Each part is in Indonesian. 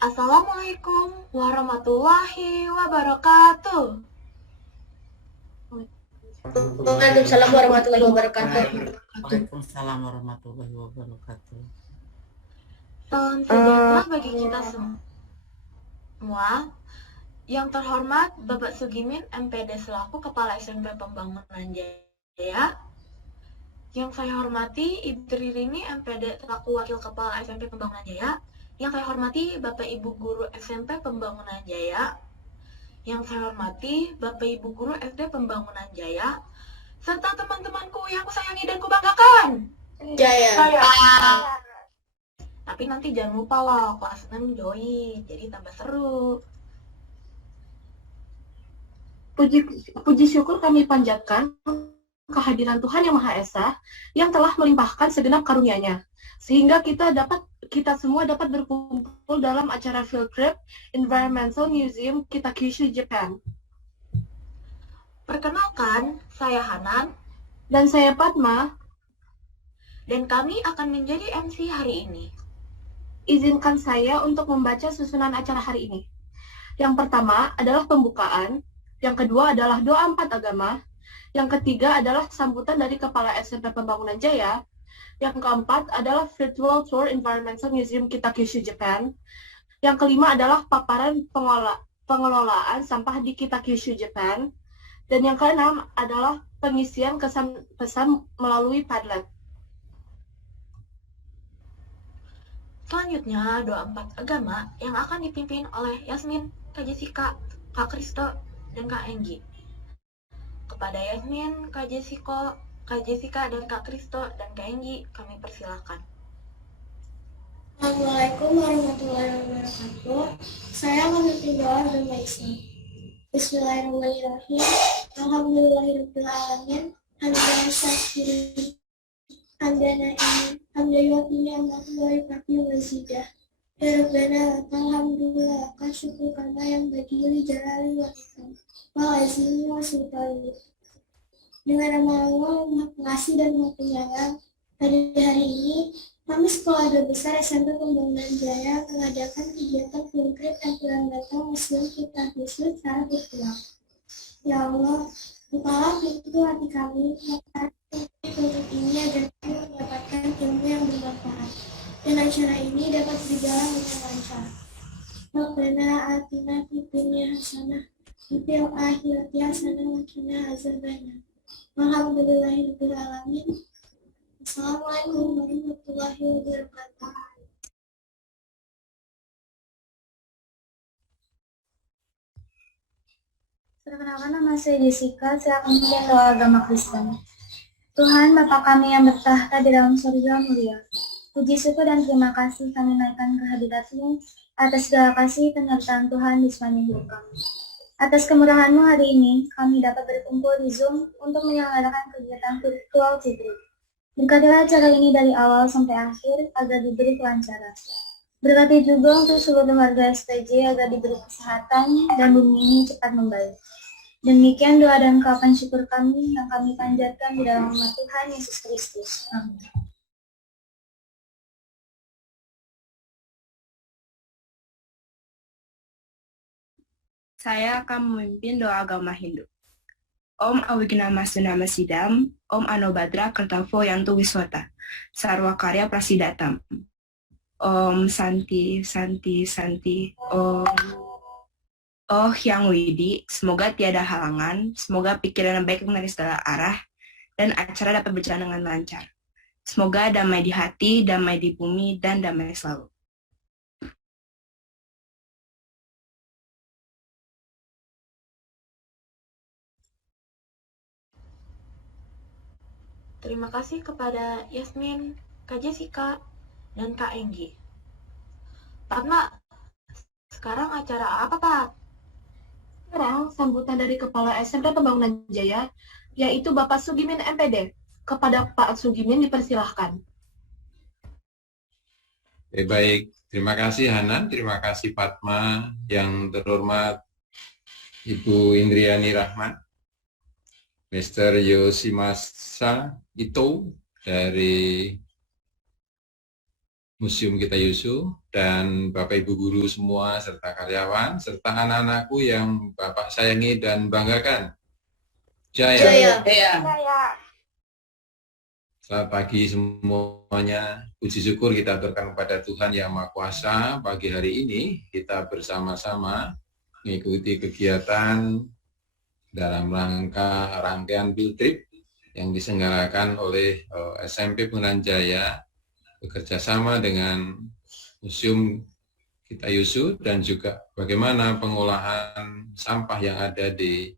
Assalamualaikum warahmatullahi wabarakatuh. Waalaikumsalam warahmatullahi wabarakatuh. Waalaikumsalam warahmatullahi wabarakatuh. Salam sejahtera bagi kita semua. Yang terhormat Bapak Sugimin MPD selaku Kepala SMP Pembangunan Jaya. Yang saya hormati Ibu Tririni MPD selaku Wakil Kepala SMP Pembangunan Jaya. Yang saya hormati Bapak Ibu Guru SMP Pembangunan Jaya. Yang saya hormati Bapak Ibu Guru SD Pembangunan Jaya, serta teman-temanku yang kusayangi dan kubanggakan. Jaya. Tapi nanti jangan lupa loh, kelas 6 join, jadi tambah seru. Puji syukur kami panjatkan kehadiran Tuhan Yang Maha Esa yang telah melimpahkan segenap karunia-Nya, sehingga kita semua dapat berkumpul dalam acara field trip Environmental Museum Kitakyushu, Japan. Perkenalkan, saya Hanan. Dan saya Padma. Dan kami akan menjadi MC hari ini. Izinkan saya untuk membaca susunan acara hari ini. Yang pertama adalah pembukaan, yang kedua adalah doa 4 agama, yang ketiga adalah sambutan dari Kepala SMP Pembangunan Jaya, yang keempat adalah virtual tour Environmental Museum Kitakyushu, Japan, yang kelima adalah paparan pengelolaan sampah di Kitakyushu, Japan, dan yang keenam adalah pengisian pesan melalui Padlet. Selanjutnya, doa 4 agama yang akan dipimpin oleh Yasmin, Kak Jessica, Kak Kristo, dan Kak Enggi. Kepada Yasmin, Kak Jessica, dan Kak Kristo, dan Kak Enggi, kami persilahkan. Assalamualaikum warahmatullahi wabarakatuh. Saya memimpin doa agama Islam. Bismillahirrahmanirrahim. Alhamdulillahirrahmanirrahim. Hamdan syakiri. Hamdan na'im. Hamdan yu'atini amatullahi fakir wazidah. Ya Rabbana alhamdulillah. Kasyukur kama yang bagili jalali wa ikram. Wa azimi wa sultani. Dengan nama Allah, Maha Pengasih dan Maha Penyayang, pada hari ini, kami Sekolah 2 Besar SMP Pembangunan Jaya mengadakan kegiatan field trip Environmental Museum Kitakyushu secara virtual. Ya Allah, bukalah pintu hati kami mengikuti field trip ini agar kami mendapatkan ilmu yang bermanfaat dan acara ini dapat berjalan dengan lancar. Rabbana atina fid dunya hasanah wa fil akhirati hasanah wa qina azabannar. Alhamdulillahirabbil alamin. Assalamualaikum warahmatullahi wabarakatuh. Perkenalkan, nama saya Jessica, saya akan memimpin doa agama Kristen. Tuhan Bapa kami yang bertahta di dalam surga mulia, puji syukur dan terima kasih kami naikkan kehadirat-Mu atas segala kasih penyertaan Tuhan di sepanjang hidup kami. Atas kemurahan-Mu hari ini, kami dapat berkumpul di Zoom untuk menyelenggarakan kegiatan virtual Fitri. Berkatilah acara ini dari awal sampai akhir agar diberi kelancaran. Berkati juga untuk seluruh warga SPJ agar diberi kesehatan dan bumi ini cepat membaik. Demikian doa dan ungkapan syukur kami yang kami panjatkan di dalam nama Tuhan Yesus Kristus. Amin. Saya akan memimpin doa agama Hindu. Om Awignama Sunama Sidam, Om Anobhadra Kartavo Yantu Wiswata, Sarwa Karya Prasidatam. Om Santi, Santi, Santi, Om. Oh Hyang Widi, semoga tiada halangan, semoga pikiran yang baik dari segala arah, dan acara dapat berjalan dengan lancar. Semoga damai di hati, damai di bumi, dan damai selalu. Terima kasih kepada Yasmin, Kak Jessica, dan Kak Enggi. Padma, sekarang acara apa, Pak? Sekarang sambutan dari Kepala SMP Pembangunan Jaya, yaitu Bapak Sugimin MPD. Kepada Pak Sugimin dipersilahkan. Baik, terima kasih Hanan, terima kasih Padma, yang terhormat Ibu Indriani Rahman, Mr. Yoshimasa Ito dari Museum Kita Yusu, dan Bapak Ibu guru semua, serta karyawan, serta anak-anakku yang Bapak sayangi dan banggakan. Jaya. Selamat pagi semuanya. Puji syukur kita aturkan kepada Tuhan Yang Maha Kuasa. Pagi hari ini kita bersama-sama mengikuti kegiatan dalam rangkaian field trip yang diselenggarakan oleh SMP Pengenalan Jaya bekerjasama dengan Museum Kita Yusu, dan juga bagaimana pengolahan sampah yang ada di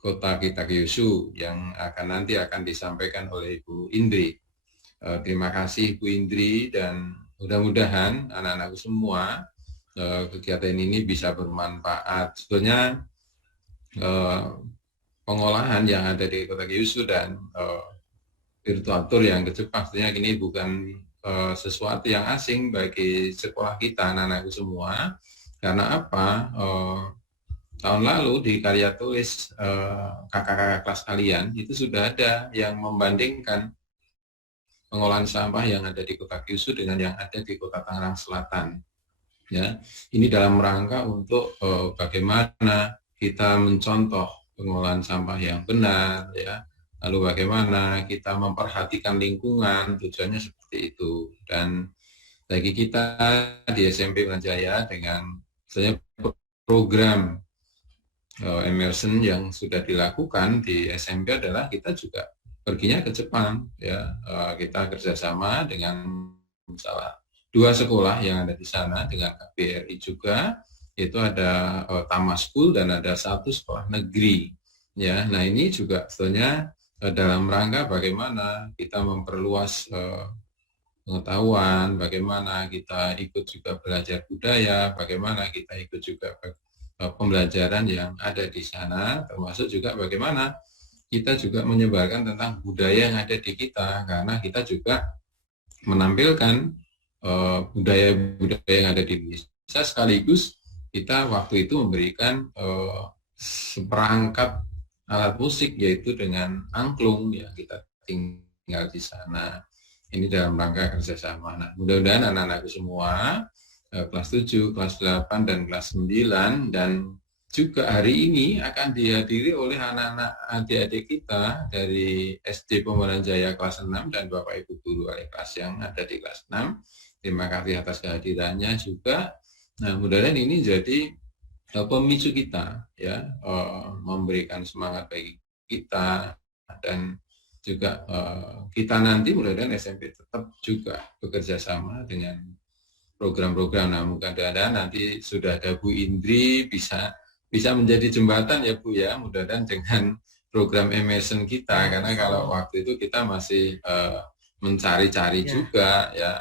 Kota Kita Yusu yang nanti akan disampaikan oleh Ibu Indri. Terima kasih Ibu Indri, dan mudah-mudahan anak-anakku semua kegiatan ini bisa bermanfaat. Sebetulnya pengolahan yang ada di Kota Yusu dan virtual tour yang ke Jepang sebetulnya ini bukan sesuatu yang asing bagi sekolah kita, anak-anakku semua. Karena apa? Tahun lalu di karya tulis kakak-kakak kelas kalian itu sudah ada yang membandingkan pengolahan sampah yang ada di Kota Kyushu dengan yang ada di Kota Tangerang Selatan. Ya, ini dalam rangka untuk bagaimana kita mencontoh pengolahan sampah yang benar, ya. Lalu bagaimana kita memperhatikan lingkungan, tujuannya seperti itu. Dan bagi kita di SMP Pengenalan Jaya dengan misalnya program immersion yang sudah dilakukan di SMP adalah kita juga perginya ke Jepang, ya. Kita kerjasama dengan salah 2 sekolah yang ada di sana dengan KBRI juga, itu ada Tama School dan ada 1 sekolah negeri, ya. Nah ini juga sebetulnya dalam rangka bagaimana kita memperluas pengetahuan, bagaimana kita ikut juga belajar budaya, bagaimana kita ikut juga pembelajaran yang ada di sana, termasuk juga bagaimana kita juga menyebarkan tentang budaya yang ada di kita, karena kita juga menampilkan budaya-budaya yang ada di Indonesia, sekaligus kita waktu itu memberikan seperangkat alat musik, yaitu dengan angklung yang kita tinggal di sana. Ini dalam rangka kerjasama. Nah, mudah-mudahan anak-anakku semua kelas 7, kelas 8, dan kelas 9, dan juga hari ini akan dihadiri oleh anak-anak adik-adik kita dari SD Pengenalan Jaya kelas 6 dan Bapak Ibu guru wali kelas yang ada di kelas 6. Terima kasih atas kehadirannya juga. Nah, mudah-mudahan ini jadi pemicu kita, ya, memberikan semangat bagi kita, dan juga kita nanti mudah-mudahan SMP tetap juga bekerja sama dengan program-program. Nah, mudah-mudahan nanti sudah ada Bu Indri bisa menjadi jembatan, ya Bu, ya, mudah-mudahan dengan program immersion kita, karena kalau waktu itu kita masih mencari-cari juga, ya,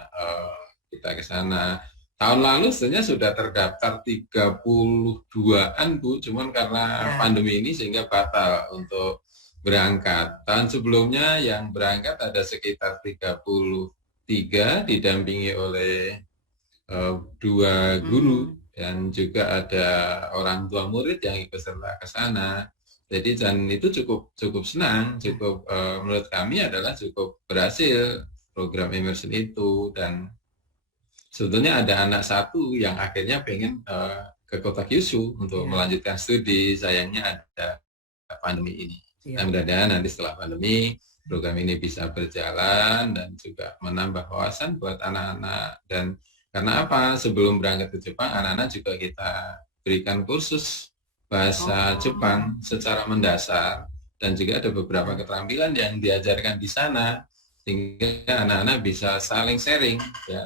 kita ke sana. Tahun lalu sebenarnya sudah terdaftar 32-an Bu, cuman karena pandemi ini sehingga batal untuk berangkat. Tahun sebelumnya yang berangkat ada sekitar 33 didampingi oleh 2 guru, dan juga ada orang tua murid yang ikut serta ke sana. Jadi dan itu cukup senang, menurut kami adalah cukup berhasil program immersion itu. Dan sebetulnya ada anak 1 yang akhirnya pengen ke Kota Kyushu untuk melanjutkan studi, sayangnya ada pandemi ini. Nah, mudah-mudahan nanti setelah pandemi program ini bisa berjalan dan juga menambah wawasan buat anak-anak. Dan karena apa? Sebelum berangkat ke Jepang, anak-anak juga kita berikan kursus bahasa Jepang secara mendasar, dan juga ada beberapa keterampilan yang diajarkan di sana, sehingga anak-anak bisa saling sharing, ya,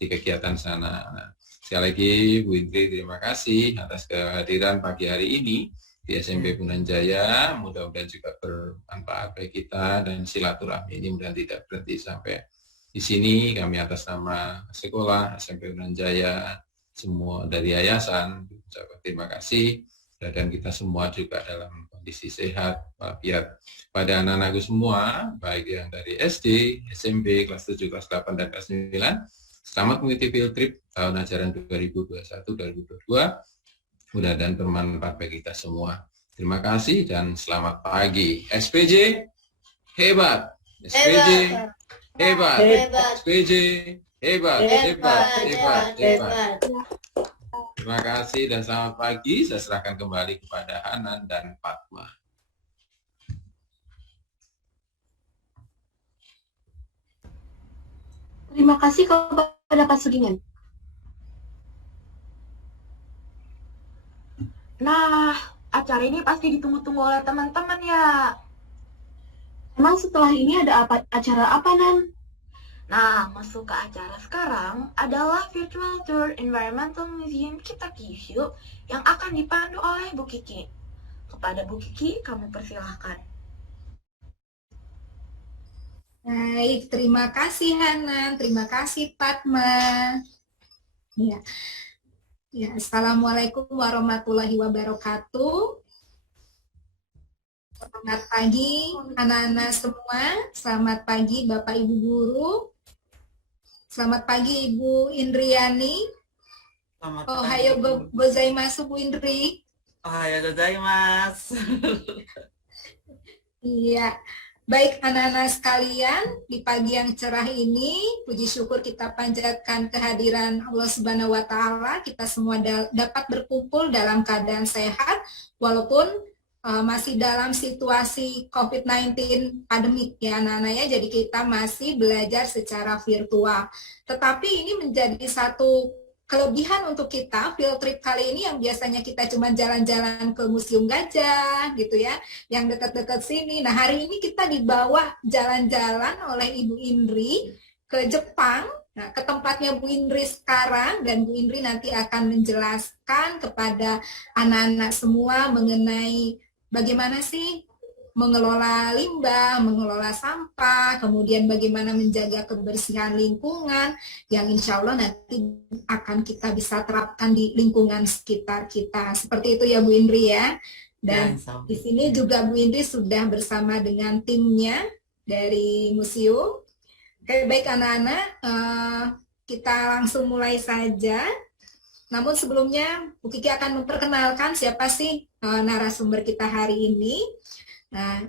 di kegiatan sana. Nah, sekali lagi Bu Indri, terima kasih atas kehadiran pagi hari ini di SMP Pengenalan Jaya. Mudah-mudahan juga bermanfaat bagi kita, dan silaturahmi ini mudah tidak berhenti sampai di sini. Kami atas nama sekolah SMP Pengenalan Jaya, semua dari yayasan, ucapkan terima kasih, dan kita semua juga dalam kondisi sehat walafiat. Pada anak-anakku semua, baik yang dari SD, SMP, kelas 7, kelas 8, dan kelas 9, selamat mengikuti field trip tahun ajaran 2021-2022. Mudah-mudahan bermanfaat bagi kita semua. Terima kasih dan selamat pagi. SPJ hebat. SPJ hebat. SPJ Hebat, hebat, hebat, hebat. hebat. Terima kasih dan selamat pagi. Saya serahkan kembali kepada Hanan dan Fatma. Terima kasih kepada Pak Sugiman. Nah, acara ini pasti ditunggu-tunggu oleh teman-teman ya. Emang setelah ini ada acara apa, Nan? Nah, masuk ke acara sekarang adalah Virtual Tour Environmental Museum Kita Kyushu yang akan dipandu oleh Bu Kiki. Kepada Bu Kiki, kami persilahkan. Baik, terima kasih Hanan, terima kasih Fatma. Ya. Ya, Assalamualaikum warahmatullahi wabarakatuh. Selamat pagi anak-anak semua, selamat pagi Bapak Ibu Guru, selamat pagi Ibu Indriani. Selamat Ohayo gozaimasu Bu Indri. Ohayo gozaimasu. Iya, baik anak-anak sekalian, di pagi yang cerah ini, puji syukur kita panjatkan kehadiran Allah Subhanahu wa Ta'ala. Kita semua dapat berkumpul dalam keadaan sehat, walaupun masih dalam situasi COVID-19 pandemik ya anak-anak ya, jadi kita masih belajar secara virtual. Tetapi ini menjadi satu kelebihan untuk kita, field trip kali ini yang biasanya kita cuma jalan-jalan ke Museum Gajah gitu ya, yang dekat-dekat sini. Nah hari ini kita dibawa jalan-jalan oleh Ibu Indri ke Jepang, nah, ke tempatnya Bu Indri sekarang, dan Bu Indri nanti akan menjelaskan kepada anak-anak semua mengenai bagaimana sih mengelola limbah, mengelola sampah, kemudian bagaimana menjaga kebersihan lingkungan, yang insya Allah nanti akan kita bisa terapkan di lingkungan sekitar kita. Seperti itu ya Bu Indri ya. Dan di sini juga Bu Indri sudah bersama dengan timnya dari museum. Oke, baik anak-anak, kita langsung mulai saja. Namun sebelumnya Bu Kiki akan memperkenalkan siapa sih narasumber kita hari ini. Nah,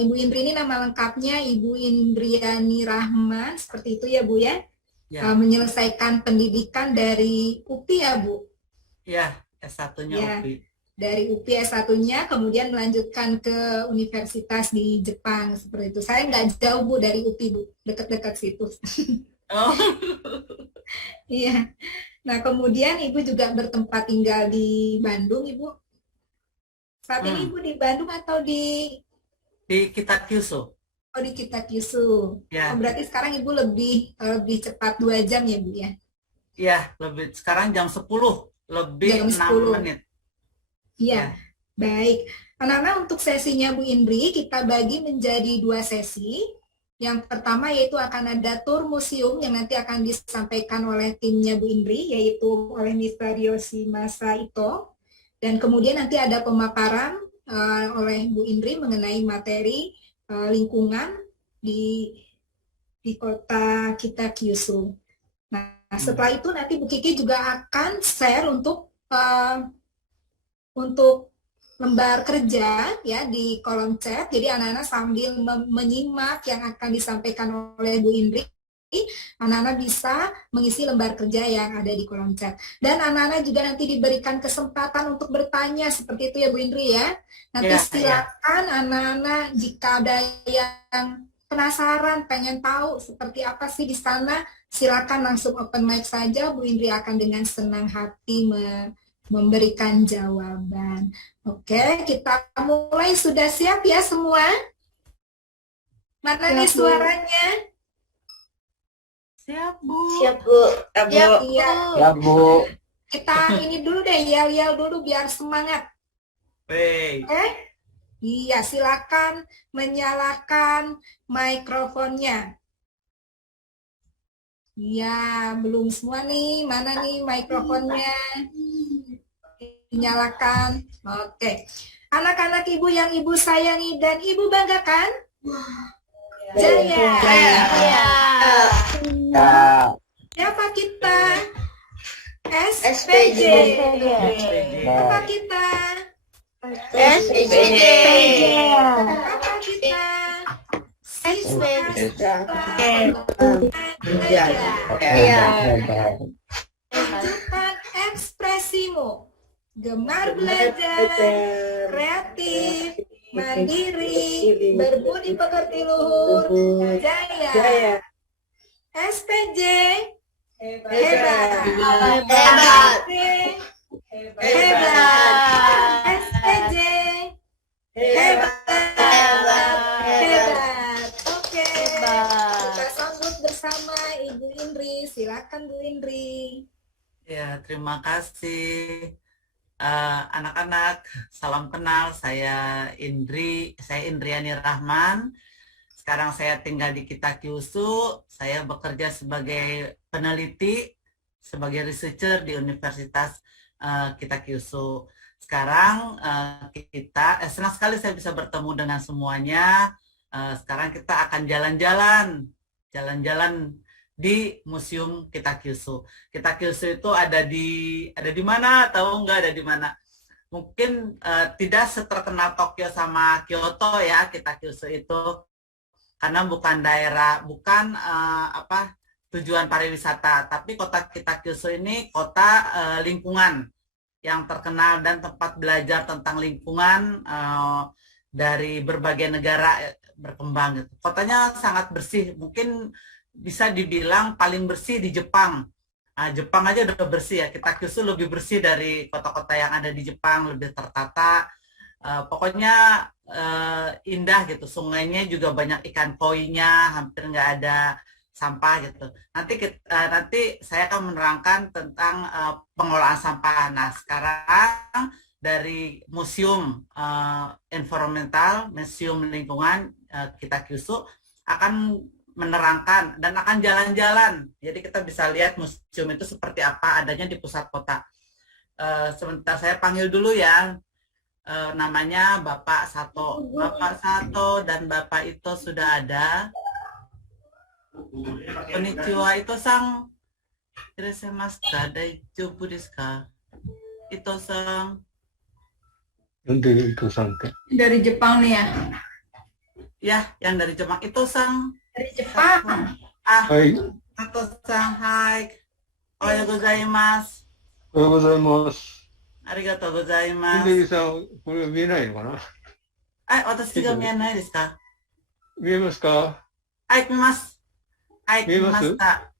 Ibu Indri ini nama lengkapnya Ibu Indriani Rahman, seperti itu ya Bu ya? Ya. Menyelesaikan pendidikan dari UPI ya Bu? Ya, S1-nya ya, UPI. Dari UPI S1-nya, kemudian melanjutkan ke universitas di Jepang, seperti itu. Saya nggak jauh Bu dari UPI Bu, dekat-dekat situ. Oh. Iya. Nah, kemudian Ibu juga bertempat tinggal di Bandung, Ibu. Saat ini Ibu di Bandung atau di Kita Kyushu. Oh, di Kita Kyushu. Ya. Oh, berarti sekarang Ibu lebih cepat 2 jam ya, Bu ya? Iya, lebih sekarang jam 10, lebih jam 6 menit. Iya. Ya. Baik. Anak-anak, untuk sesinya Bu Indri kita bagi menjadi 2 sesi. Yang pertama yaitu akan ada tour museum yang nanti akan disampaikan oleh timnya Bu Indri, yaitu oleh Mr. Yoshimasa Ito. Dan kemudian nanti ada pemaparan oleh Bu Indri mengenai materi lingkungan di kota Kita Kyushu. Nah, setelah itu nanti Bu Kiki juga akan share untuk lembar kerja ya di kolom chat. Jadi anak-anak sambil menyimak yang akan disampaikan oleh Bu Indri, anak-anak bisa mengisi lembar kerja yang ada di kolom chat. Dan anak-anak juga nanti diberikan kesempatan untuk bertanya, seperti itu ya Bu Indri ya. Nanti silakan anak-anak jika ada yang penasaran, pengen tahu seperti apa sih di sana, silakan langsung open mic saja. Bu Indri akan dengan senang hati memberikan jawaban. Oke, kita mulai. Sudah siap ya semua? Mana nih suaranya? Siap, Bu. Siap, Bu. Siap, iya. Siap, Bu. Kita ini dulu deh, yel-yel dulu biar semangat. Oke? Iya, silakan menyalakan mikrofonnya. Iya, belum semua nih. Mana nih mikrofonnya? Dinyalakan. Oke. Anak-anak Ibu yang Ibu sayangi dan Ibu banggakan? Jaya. Siapa kita? SPJ. Siapa kita? SPJ. Siapa kita? Tunjukkan ekspresimu. Gemar belajar, kreatif, mandiri, berbudi pekerti luhur, jaya. SPJ hebat. SPJ hebat. Oke. Kita sambut bersama Ibu Indri. Silakan Bu Indri. Ya, terima kasih. Anak-anak, salam kenal. Saya Indriani Rahman. Sekarang saya tinggal di Kitakyushu. Saya bekerja sebagai peneliti, sebagai researcher di Universitas Kitakyushu. Sekarang senang sekali saya bisa bertemu dengan semuanya. Sekarang kita akan jalan-jalan di Museum Kitakyushu. Kitakyushu itu ada di mana? Tahu nggak ada di mana? Mungkin tidak seterkenal Tokyo sama Kyoto ya Kitakyushu itu, karena bukan tujuan pariwisata, tapi kota Kitakyushu ini kota lingkungan yang terkenal dan tempat belajar tentang lingkungan dari berbagai negara berkembang. Gitu. Kotanya sangat bersih, mungkin bisa dibilang paling bersih di Jepang. Jepang aja udah bersih ya, Kitakyushu lebih bersih dari kota-kota yang ada di Jepang, lebih tertata. Pokoknya indah gitu, sungainya juga banyak ikan koinya, hampir nggak ada sampah gitu. Nanti saya akan menerangkan tentang pengelolaan sampah. Nah, sekarang dari Museum Environmental, Museum Lingkungan Kitakyushu akan menerangkan dan akan jalan-jalan. Jadi kita bisa lihat museum itu seperti apa adanya di pusat kota. Sebentar saya panggil dulu ya. Namanya Bapak Sato. Bapak Sato dan Bapak Ito sudah ada. Konnichiwa, Ito-san. Irasemasu ka? Daijoubu desu ka? Ito-san. Dari Jepang nih ya. Ya, yang dari Jepang. Ito-san. Dari Jepang. Sato-san, hai. Ohayou gozaimasu. おはようございます。ありがとうございま秀樹す。さん、これ見えないのかな？私が見えないですか？見えますか？はい、見ます。はい、見えます？見ました。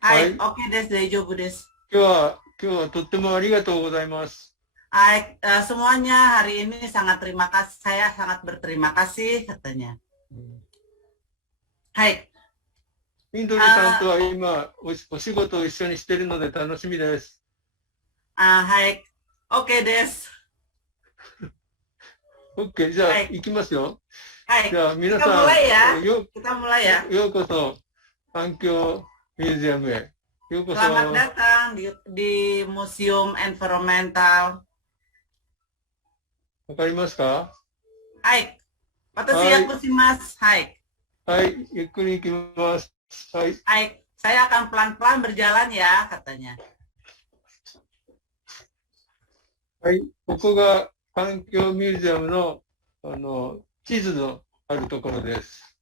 ははいい、OK です。大丈夫です。今日はとってもありがとうございます。Hai, semuanya hari ini sangat terima kasih. Saya sangat berterima kasih katanya. Hai, インドリさんとは今お仕事を一緒にしているので楽しみです。hai, OK です。OK、じゃあ、はい行きますよ。 Hai, じゃあ皆 kita さ mulai ya. ん、よ Kita mulai ya. うこそ環境ミュージアムへ。ようこそ。 Selamat datang di Museum Environmental. わかりますか？はい、私はい訳します。はい。はい、ゆっくり行きます。はい。 Hai, saya akan pelan-pelan berjalan ya katanya. はい、ここが環境ミュージアムの地図のあるところです。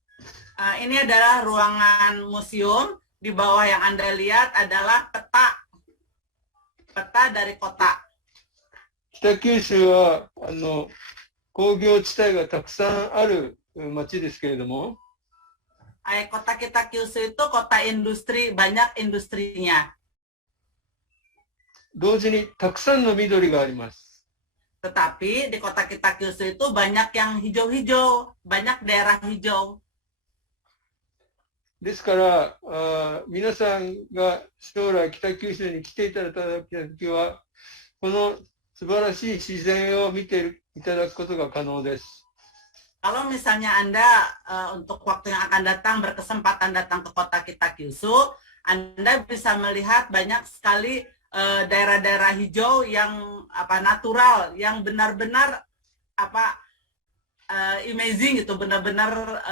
Ini adalah ruangan museum. Di bawah yang Anda lihat adalah peta dari kota. 北九州は工業地帯がたくさんある町ですけれども、 Kota Kitakyushu itu kota industri, banyak industrinya. 同時にたくさんの緑があります。 Tetapi di kota Kitakyushu itu banyak yang hijau-hijau, banyak daerah hijau. ですから皆さんが将来北九州に来ていただいた時はこの素晴らしい自然を見ていただくことが可能です。 Kalau misalnya Anda untuk waktu yang akan datang berkesempatan datang ke kota Kitakyushu, Anda bisa melihat banyak sekali daerah-daerah hijau yang natural, yang benar-benar amazing gitu, benar-benar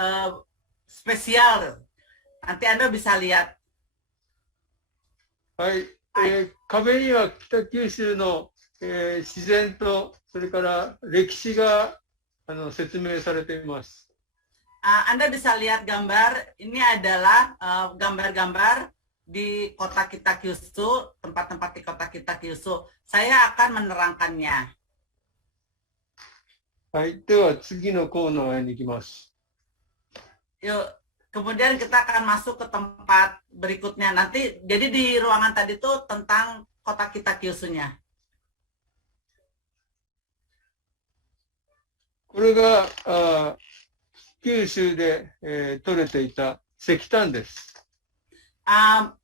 spesial. Nanti Anda bisa lihat. はい、壁には北九州の、自然とそれから歴史が説明されています。Anda bisa lihat gambar, ini adalah gambar-gambar di kota kita Kyushu, tempat-tempat di kota kita Kyushu. Saya akan menerangkannya. はい。では次のコーナーに行きます。 Yuk, kemudian kita akan masuk ke tempat berikutnya. Nanti, jadi di ruangan tadi itu tentang kota kita Kyushu-nya. これが九州で、取れていた石炭です。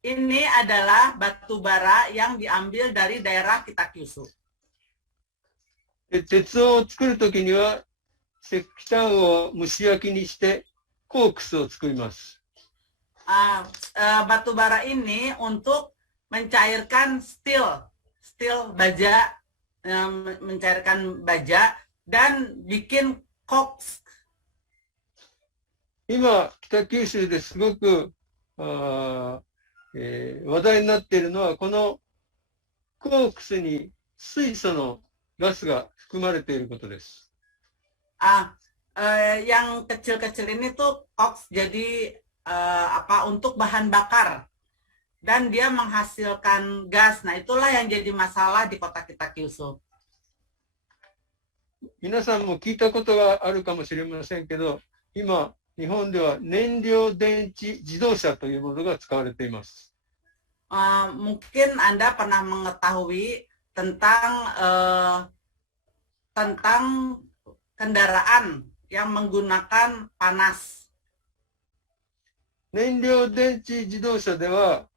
Ini adalah batu bara yang diambil dari daerah kita Kyushu. で鉄を作るときには石炭を蒸し焼きにしてコークスを作ります。 Batu bara ini untuk mencairkan steel baja, mencairkan baja dan bikin koks. 今、北九州ですごく話題になっているのは、このコークスに水素のガスが含まれていることです。 Yang kecil-kecil ini tuh koks, jadi untuk bahan bakar dan dia menghasilkan gas. Nah, itulah yang jadi masalah di kota kita Kyushu. 皆さんも聞いたことがあるかもしれませんけど、今、日本では燃料電池自動車というものが使われています。 Mungkin Anda pernah mengetahui tentang kendaraan yang menggunakan panas. 燃料電池自動車では、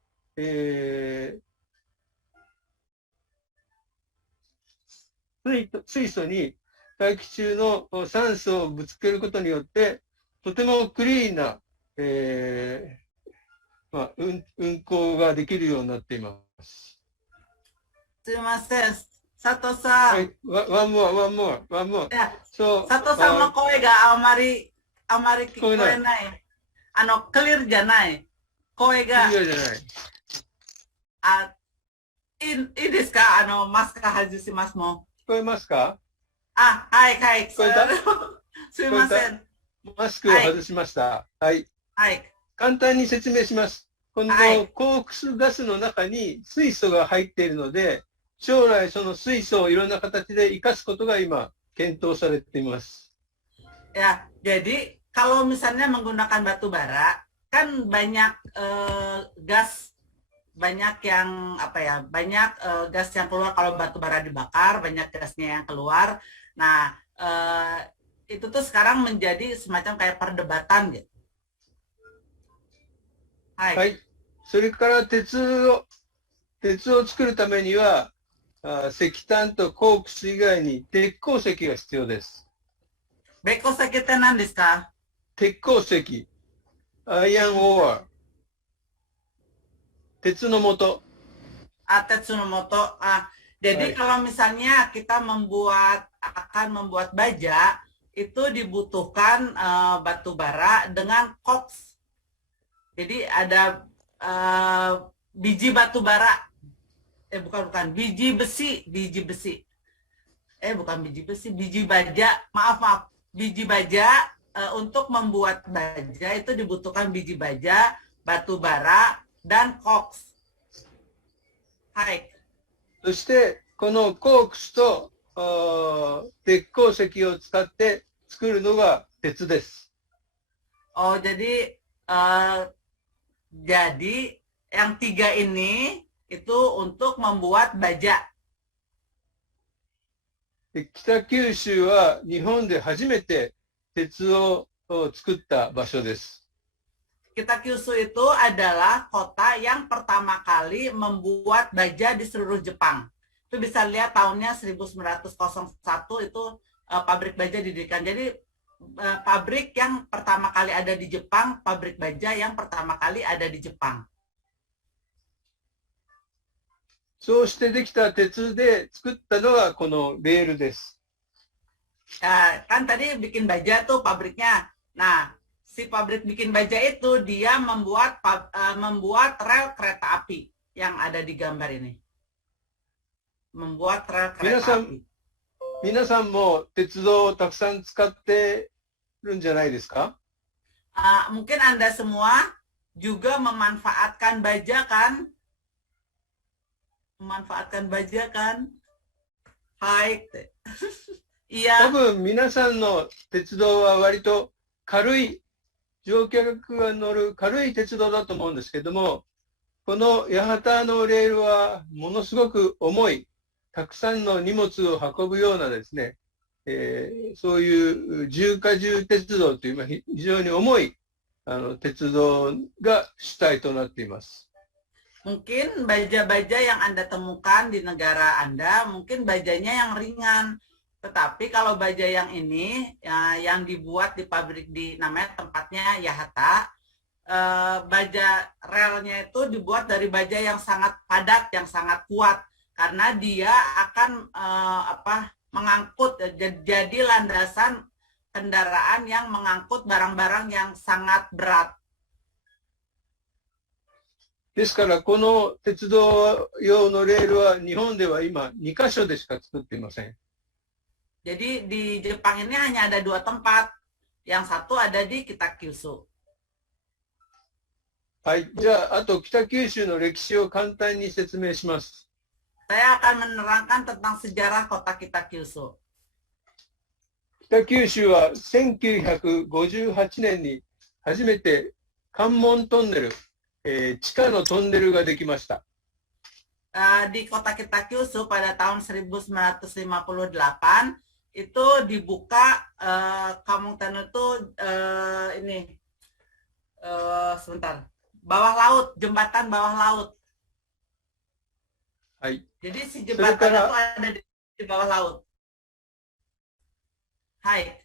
水素に大気中の酸素をぶつけることによって、とてもクリーンな、運行ができるようになっています。すいません、佐藤さん。はい、one more. So, 佐藤さんの声があまり聞こえない。クリアじゃない。声が。クリアじゃない。いいですか？マスク外しますもん。聞こえますか？はい。聞こえた？すいません。マスクを外しました。はい。簡単に説明します。このコークスガスの中に水素が入っているので、将来その水素をいろんな形で生かすことが今検討されています。Ya, jadi kalau misalnya menggunakan batu bara, kan banyak gas, banyak yang banyak gas yang keluar kalau batu bara dibakar, banyak gasnya yang keluar. Nah, itu tuh sekarang menjadi semacam kayak perdebatan gitu. はい。それから鉄を作るためには、石炭とコークス以外に鉄鉱石が必要です。鉄鉱石って何ですか？鉄鉱石、アイアンオー、鉄の素。鉄の素。Jadi kalau misalnya kita akan membuat baja, itu dibutuhkan batu bara dengan koks. Jadi ada biji batu bara, bukan biji besi, biji baja, maaf, biji baja. Untuk membuat baja itu dibutuhkan biji baja, batu bara, dan koks. Hai. そしてこのコークスと鉄鉱石を使って作るのが鉄です。Oh, jadi yang tiga ini itu untuk membuat baja. 北九州は日本で初めて鉄を作った場所です。 Kita Kyushu itu adalah kota yang pertama kali membuat baja di seluruh Jepang. Itu bisa lihat tahunnya 1901 itu pabrik baja didirikan. Jadi pabrik yang pertama kali ada di Jepang, pabrik baja yang pertama kali ada di Jepang. そうしてできた鉄で作ったのがこのレールです。 Kan tadi bikin baja tuh pabriknya. Nah, si pabrik bikin baja itu dia membuat rel kereta api yang ada di gambar ini. Membuat rel kereta api. 皆さんも鉄道をたくさん使ってるんじゃないですか？ Mungkin Anda semua juga memanfaatkan baja kan? Memanfaatkan baja kan? Hai. Iya. 多分皆さんの鉄道は割と軽い、乗客が乗る軽い鉄道だと思うんですけども、この八幡のレールはものすごく重い、たくさんの荷物を運ぶようなですね、そういう重荷重鉄道という非常に重い鉄道が主体となっています。Mungkin baja-baja yang Anda temukan di negara Anda, mungkin bajanya yang ringan. Tetapi kalau baja yang ini, yang dibuat di pabrik namanya tempatnya Yahata, baja relnya itu dibuat dari baja yang sangat padat, yang sangat kuat. Karena dia akan mengangkut, jadi landasan kendaraan yang mengangkut barang-barang yang sangat berat. ですから、この鉄道用のレールは日本では今2カ所でしか作っていません。Jadi di Jepang ini hanya ada 2 tempat. Yang satu ada di Kitakyushu. はい、じゃあ、あと北九州の歴史を簡単に説明します。Saya akan menerangkan tentang sejarah kota Kitakyushu. 北九州は1958年に初めて関門トンネル、地下のトンネルができました。Di kota Kitakyushu pada tahun 1958 itu dibuka Kamung Tunnel itu sebentar, bawah laut, jembatan bawah laut. Hai. Jadi si jembatan itu ada di bawah laut. Hai.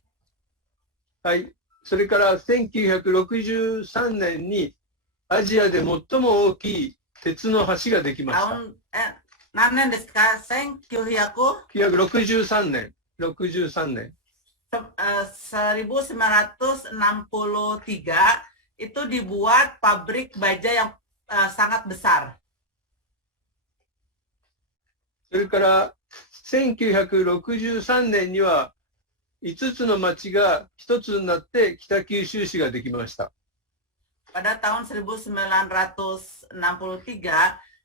はい。それから1963年にアジアで最も大きい鉄の橋ができました。何年ですか？1963年。63年。1963 itu dibuat pabrik baja yang sangat besar. それから1963年には5つの町が1つになって北九州市ができました。Pada tahun 1963,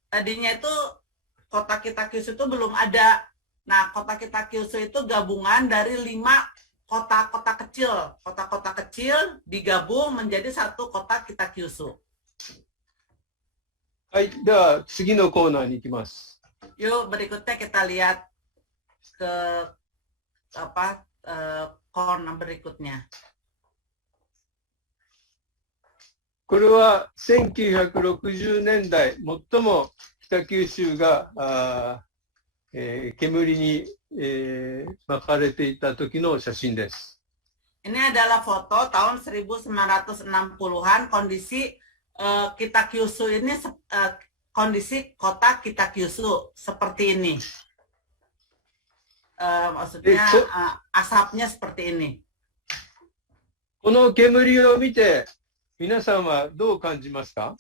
tadinya itu kota Kitakyushu itu belum ada. Nah, kota Kitakyushu itu gabungan dari 5 kota-kota kecil. Kota-kota kecil digabung menjadi satu kota Kitakyushu. はい、では次のコーナーに行きます。Yuk, berikutnya kita lihat ke corner berikutnya. これは1960年代、最も北九州が煙に、巻かれていた時の写真です。Ini adalah foto tahun 1960-an kondisi Kitakyushu ini, kondisi kota Kitakyushu seperti ini. Maksudnya asapnya seperti ini. この煙を見て皆さんはどう感じますか？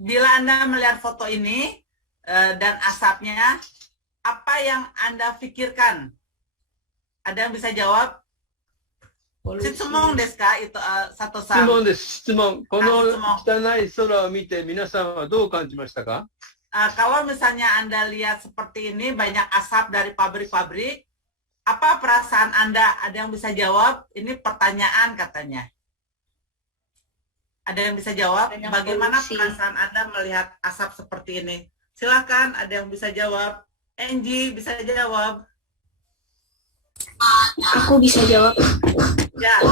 Bila Anda melihat foto ini dan asapnya, apa yang Anda pikirkan? Ada yang bisa jawab? Shitsumon desu ka? Itu Sato-san. 質問です。質問。この汚い空を見て皆さんはどう感じましたか？ Kalau misalnya Anda lihat seperti ini, banyak asap dari pabrik-pabrik, apa perasaan Anda? Ada yang bisa jawab? Ini pertanyaan katanya. Ada yang bisa jawab? Bagaimana perasaan Anda melihat asap seperti ini? Silakan, ada yang bisa jawab. Angie bisa jawab. Aku bisa jawab. Ya,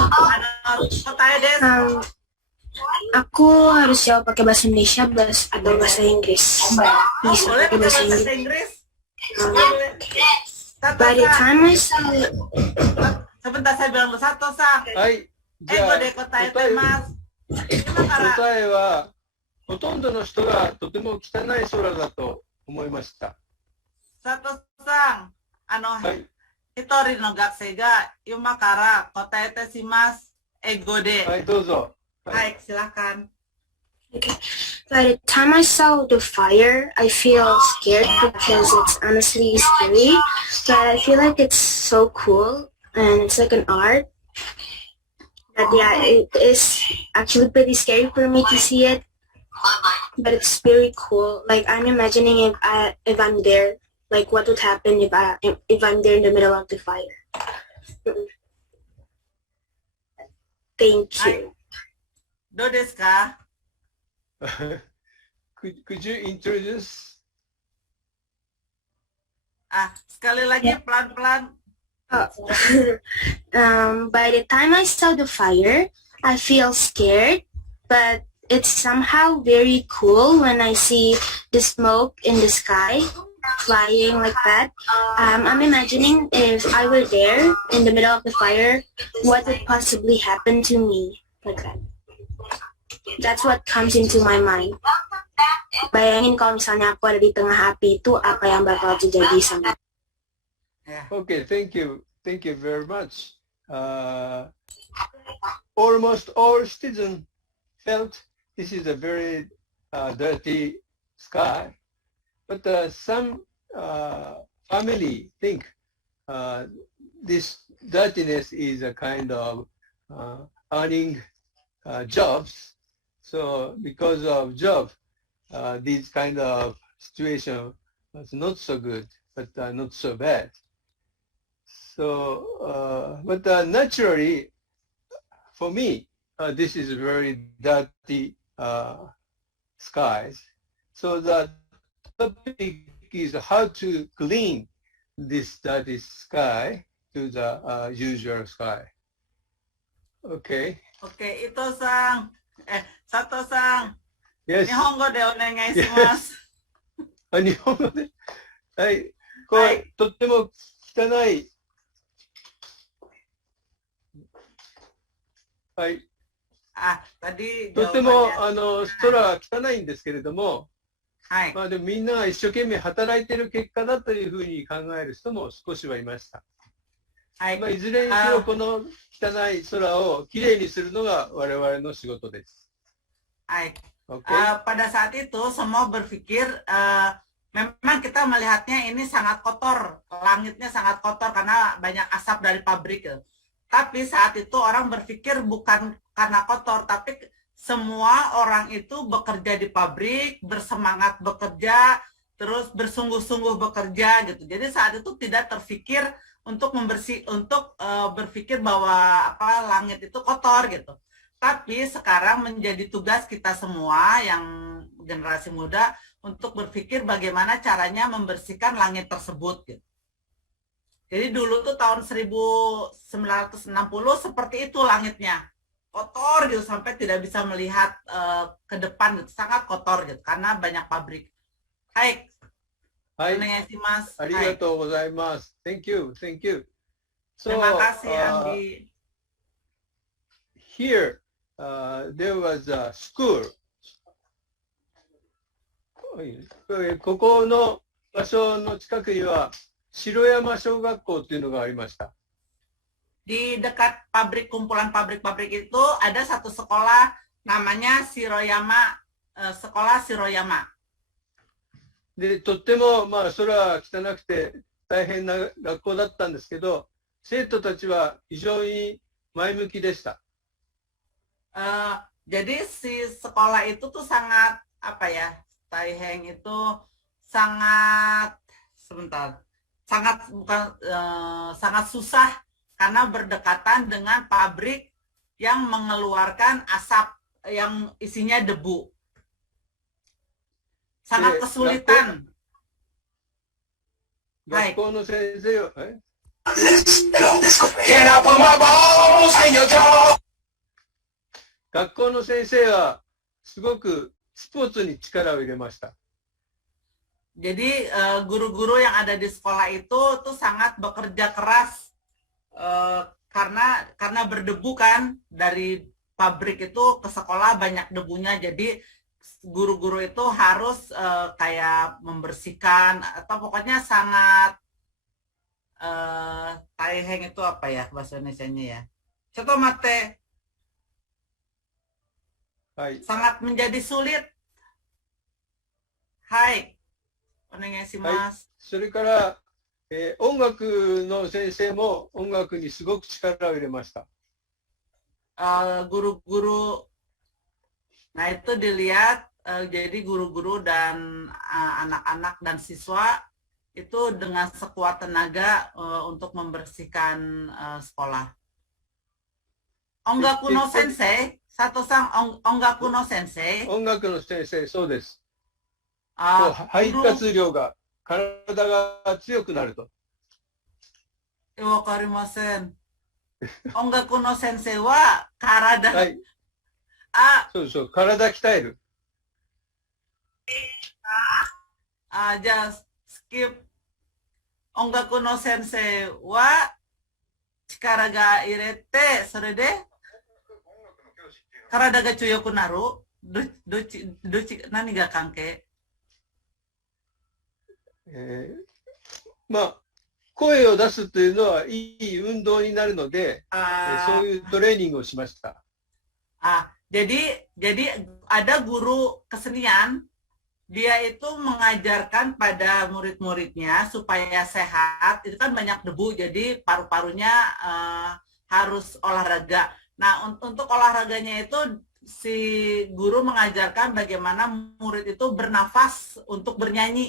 kotanya desu. Aku harus jawab pakai bahasa Indonesia atau bahasa Inggris. Bisa Boleh pakai bahasa bahasa Inggris. By the time I saw sebentar, saya bilang dulu. Sato-san. はい。じゃあ、答えはほとんどの人がとても汚い空だと思いました。Sato-san, hitori no gakusei ga ima kara kotae te shimasu. Ego de. はい、どうぞ。Baik, silakan. By the time I saw the fire, I feel scared because it's honestly scary, but I feel like it's so cool and it's like an art. yeah, it is actually pretty scary for me to see it, but it's very cool. Like I'm imagining if I'm there, like what would happen if I'm there in the middle of the fire. Thank you. どうですか? Could you introduce? Sekali lagi pelan-pelan. By the time I saw the fire, I feel scared, but it's somehow very cool when I see the smoke in the sky flying like that. I'm imagining if I were there in the middle of the fire, what would possibly happen to me like that. That's what comes into my mind. Bayangin kalau misalnya aku ada di tengah api itu, apa yang bakal terjadi sama. Okay, thank you very much. Almost all citizens felt this is a very dirty sky, but some family think this dirtiness is a kind of earning jobs. So because of job, this kind of situation was not so good, but not so bad. So, but naturally, for me, this is very dirty skies. So the topic is how to clean this dirty sky to the usual sky. Okay. Okay, Ito-san, Sato-san. Yes. 日本語でお願いします。日本語で。はい。これ、とっても汚い。はい。とっても空は汚いんですけれども、はい。まあでもみんなが一生懸命働いている結果だというふうに考える人も少しはいました。はい。まあいずれにしろこの汚い空をきれいにするのが我々の仕事です。はい。Okay. Pada saat itu semua berpikir memang kita melihatnya ini sangat kotor, langitnya sangat kotor karena banyak asap dari pabrik. Tapi saat itu orang berpikir bukan karena kotor, tapi semua orang itu bekerja di pabrik, bersemangat bekerja, terus bersungguh-sungguh bekerja gitu. Jadi saat itu tidak terpikir untuk berpikir bahwa langit itu kotor gitu. Tapi sekarang menjadi tugas kita semua yang generasi muda untuk berpikir bagaimana caranya membersihkan langit tersebut gitu. Jadi dulu tuh tahun 1960 seperti itu langitnya. Kotor gitu sampai tidak bisa melihat ke depan gitu, sangat kotor gitu karena banyak pabrik. Hai. Hai. Onegaishimasu. Arigatou gozaimasu. Thank you. So, terima kasih Andi. Here there was a school. ここの場所の近くには城山小学校というのがありました。Di dekat kumpulan pabrik-pabrik itu ada satu sekolah namanya Shiroyama, sekolah Shiroyama. で、とってもまあ空は汚くて大変な学校だったんですけど、生徒たちは非常に前向きでした。Jadi si sekolah itu tuh sangat Taiheng itu sangat sangat susah karena berdekatan dengan pabrik yang mengeluarkan asap yang isinya debu. Sangat kesulitan. 学校の先生は、学校の先生はすごくスポーツに力を入れました。Jadi guru-guru yang ada di sekolah itu tuh sangat bekerja keras karena berdebu kan dari pabrik itu ke sekolah banyak debunya. Jadi guru-guru itu harus kayak membersihkan atau pokoknya sangat taiheng itu apa ya bahasa Indonesianya ya. Contoh mate. Hai. Sangat menjadi sulit. Hai. お願いします。それから、音楽の先生も音楽にすごく力を入れました。guru-guru. Nah, itu dilihat jadi guru-guru dan anak-anak dan siswa itu dengan sekuat tenaga untuk membersihkan sekolah. Ongaku no sensei, Sato-san, ongaku no sensei. 音楽の先生、そうです。配配達量が、体が強くなると。わかりません。音楽の先生は体、はい。そうそう、体鍛える。じゃあ、スキップ。音楽の先生は力が入れて、それで体が強くなる。何が関係？まあ、声を出すというのはいい運動になるので、そういうトレーニングをしました。jadi ada guru kesenian, dia itu mengajarkan pada murid-muridnya supaya sehat. Itu kan banyak debu, jadi paru-parunya harus olahraga. Nah, untuk olahraganya itu si guru mengajarkan bagaimana murid itu bernafas untuk bernyanyi.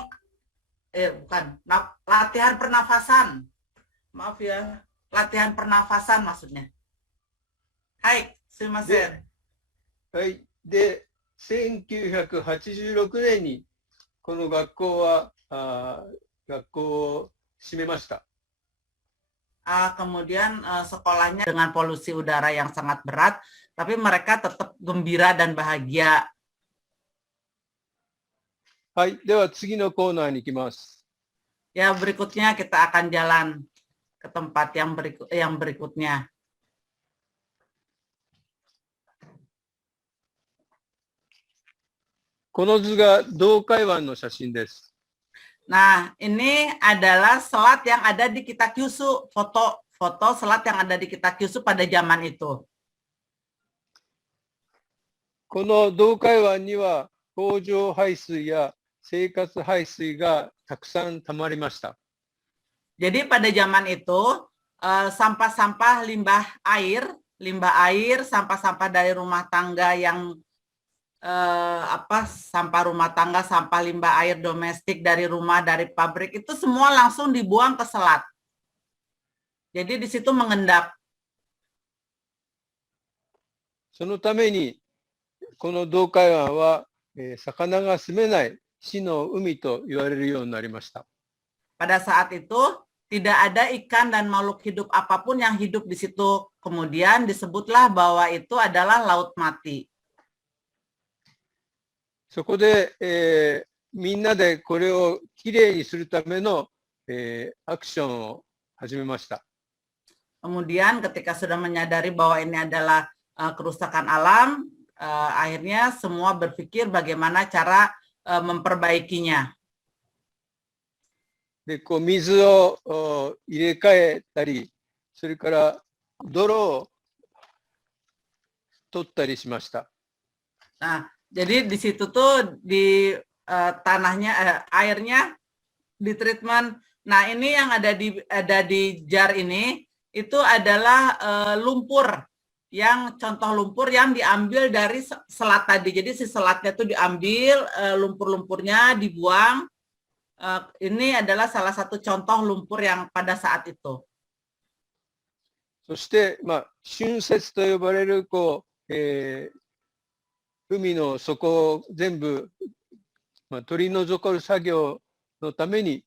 Bukan, latihan pernafasan. Maaf ya, latihan pernafasan maksudnya. Hai, sumimasen. はい。で、1986年にこの学校は学校を閉めました。Kemudian sekolahnya dengan polusi udara yang sangat berat, tapi mereka tetap gembira dan bahagia. はい。では次のコーナーに行きます。Ya, berikutnya kita akan jalan ke tempat yang berikutnya. この図が洞海湾の写真です。Nah, ini adalah selat yang ada di Kitakyushu, foto selat yang ada di Kitakyushu pada zaman itu. この洞海湾には工場排水や生活排水がたくさん溜まりました。Jadi pada zaman itu sampah-sampah limbah air, sampah-sampah dari rumah tangga yang sampah rumah tangga, sampah limbah air domestik dari rumah, dari pabrik itu semua langsung dibuang ke selat. Jadi di situ mengendap. そのためにこの洞海湾は魚が住めない死の海と言われるようになりました。Pada saat itu tidak ada ikan dan makhluk hidup apapun yang hidup di situ. Kemudian disebutlah bahwa itu adalah laut mati. そこで、みんなでこれをきれいにするための、アクションを始めました。Kemudian ketika sudah menyadari bahwa ini adalah kerusakan alam, akhirnya semua berpikir bagaimana cara memperbaikinya. で、こう水を入れ替えたり、それから泥を取ったりしました。Nah, jadi di situ tuh di tanahnya, airnya di treatment. Nah, ini yang ada di jar ini itu adalah lumpur, yang contoh lumpur yang diambil dari selat tadi. Jadi si selatnya tuh diambil, lumpur-lumpurnya dibuang. Ini adalah salah satu contoh lumpur yang pada saat itu. そして、浚渫と呼ばれる海の底を全部、取り除く作業のために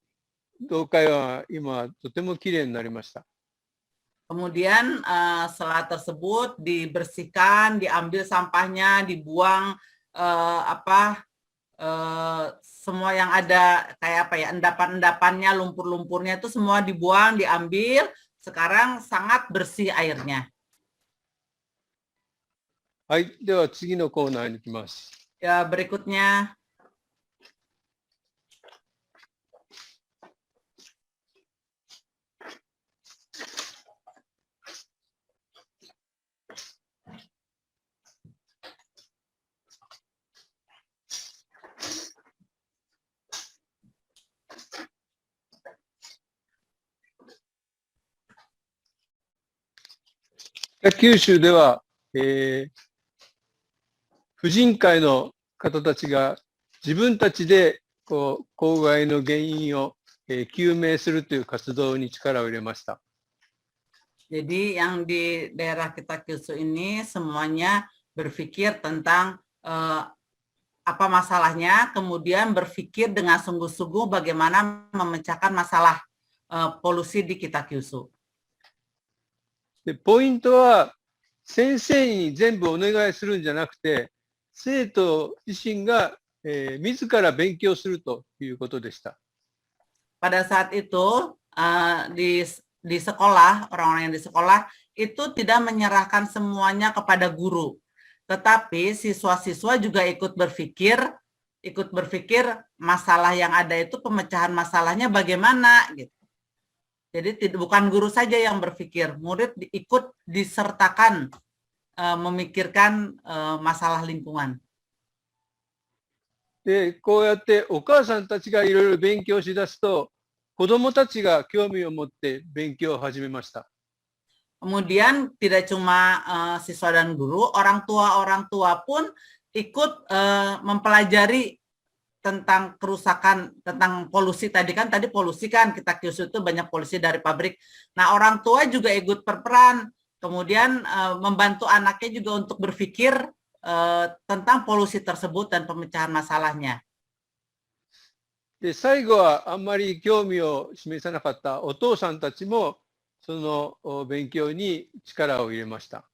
洞海は今とてもきれいになりました。Kemudian selat tersebut dibersihkan, diambil sampahnya, dibuang semua yang ada kayak endapan-endapannya, lumpur-lumpurnya itu semua dibuang, diambil. Sekarang sangat bersih airnya. はい、では次のコーナーに行きます。Ya, berikutnya. Kyushu では、婦人会の方たちが自分たちで公害の原因を究明するという活動に力を入れました。Jadi yang di daerah kita Kyushu ini semuanya berpikir tentang apa masalahnya, kemudian berpikir dengan sungguh-sungguh bagaimana memecahkan masalah polusi di kita Kyushu. でポイントは先生に全部お願いするんじゃなくて、生徒自身が、自ら勉強するということでした。Pada saat itu di sekolah, orang-orang yang di sekolah itu tidak menyerahkan semuanya kepada guru, tetapi siswa-siswa juga ikut berpikir masalah yang ada itu pemecahan masalahnya bagaimana gitu. Jadi bukan guru saja yang berpikir, murid ikut disertakan memikirkan masalah lingkungan. で、こうやってお母さんたちがいろいろ勉強しだすと、子どもたちが興味を持って勉強を始めました。Kemudian tidak cuma siswa dan guru, orang tua pun ikut mempelajari tentang kerusakan, tentang polusi tadi polusi kan kita Kyushu itu banyak polusi dari pabrik. Nah, orang tua juga ikut berperan, kemudian membantu anaknya juga untuk berpikir tentang polusi tersebut dan pemecahan masalahnya. で、最後はあんまり興味を示さなかったお父さんたちもその勉強に力を入れました。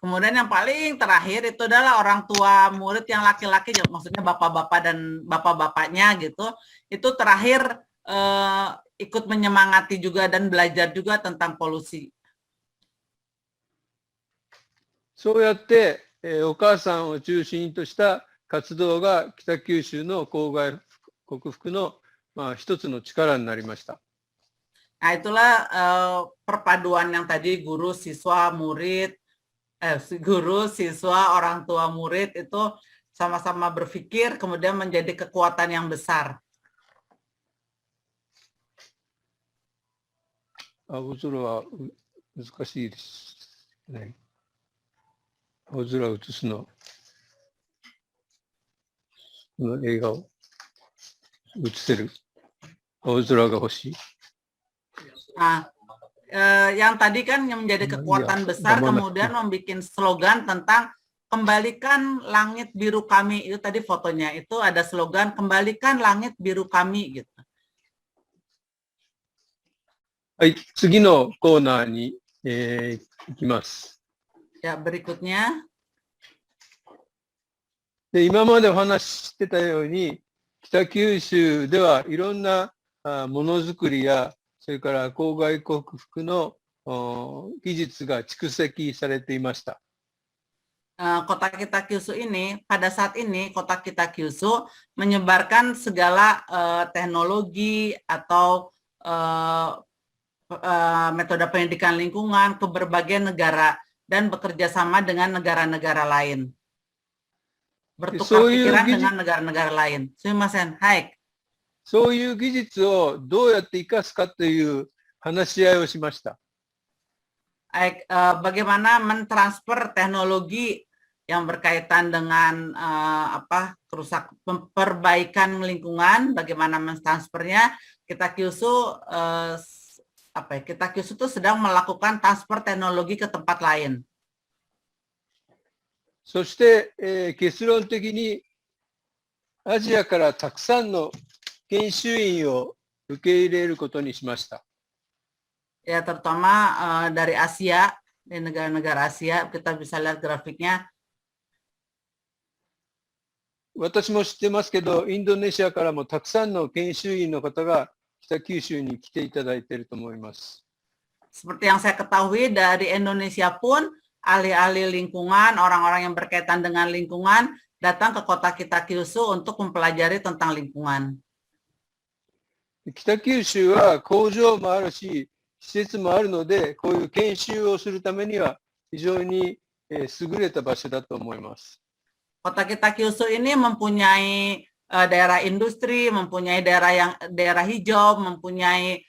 Kemudian yang paling terakhir itu adalah orang tua murid yang laki-laki, maksudnya bapak-bapak dan bapak-bapaknya gitu, itu terakhir ikut menyemangati juga dan belajar juga tentang polusi. そうやって、お母さんを中心とした活動が北九州の公害克服の、一つの力になりました。 Nah, itulah perpaduan yang tadi guru, siswa, murid, guru, siswa, orang tua, murid itu sama-sama berpikir kemudian menjadi kekuatan yang besar. 青空は難しいですね。青空を映すの、この映画を映せる。青空が欲しい。 Nah, yang tadi kan yang menjadi kekuatan besar kemudian membuat slogan tentang kembalikan langit biru kami. Itu tadi fotonya, itu ada slogan kembalikan langit biru kami gitu. はい、次のコーナーに、行きます。 Ya, berikutnya. で、今までお話ししてたように、北九州ではいろんなものづくりやそれから公害克服の技術が蓄積されていました。 Kota kita Kyushu ini, pada saat ini kota kita Kyushu menyebarkan segala teknologi atau metode pendidikan lingkungan ke berbagai negara dan bekerja sama dengan negara-negara lain. Bertukar pikiran dengan negara-negara lain. Sumimasen, hai. そういう技術をどうやって生かすかという話し合いをしました。 Bagaimana mentransfer teknologi yang berkaitan dengan perbaikan lingkungan, bagaimana mentransfernya? Kita Kyushu itu sedang melakukan transfer teknologi ke tempat lain. そして、結論的にアジアからたくさんの研修員を受け入れることにしました。 Ya, terutama dari Asia, di negara-negara Asia, kita bisa lihat grafiknya. 私も知ってますけど、インドネシアからもたくさんの研修員の方が北九州に来ていただいていると思います。 Seperti yang saya ketahui dari Indonesia pun, ahli-ahli lingkungan, orang-orang yang berkaitan dengan lingkungan, datang ke kota kita Kyushu untuk mempelajari tentang lingkungan. 北九州は工場もあるし、施設もあるので、こういう研修をするためには非常に優れた場所だと思います。 Kota kita Kyushu ini mempunyai daerah industri, mempunyai daerah hijau, mempunyai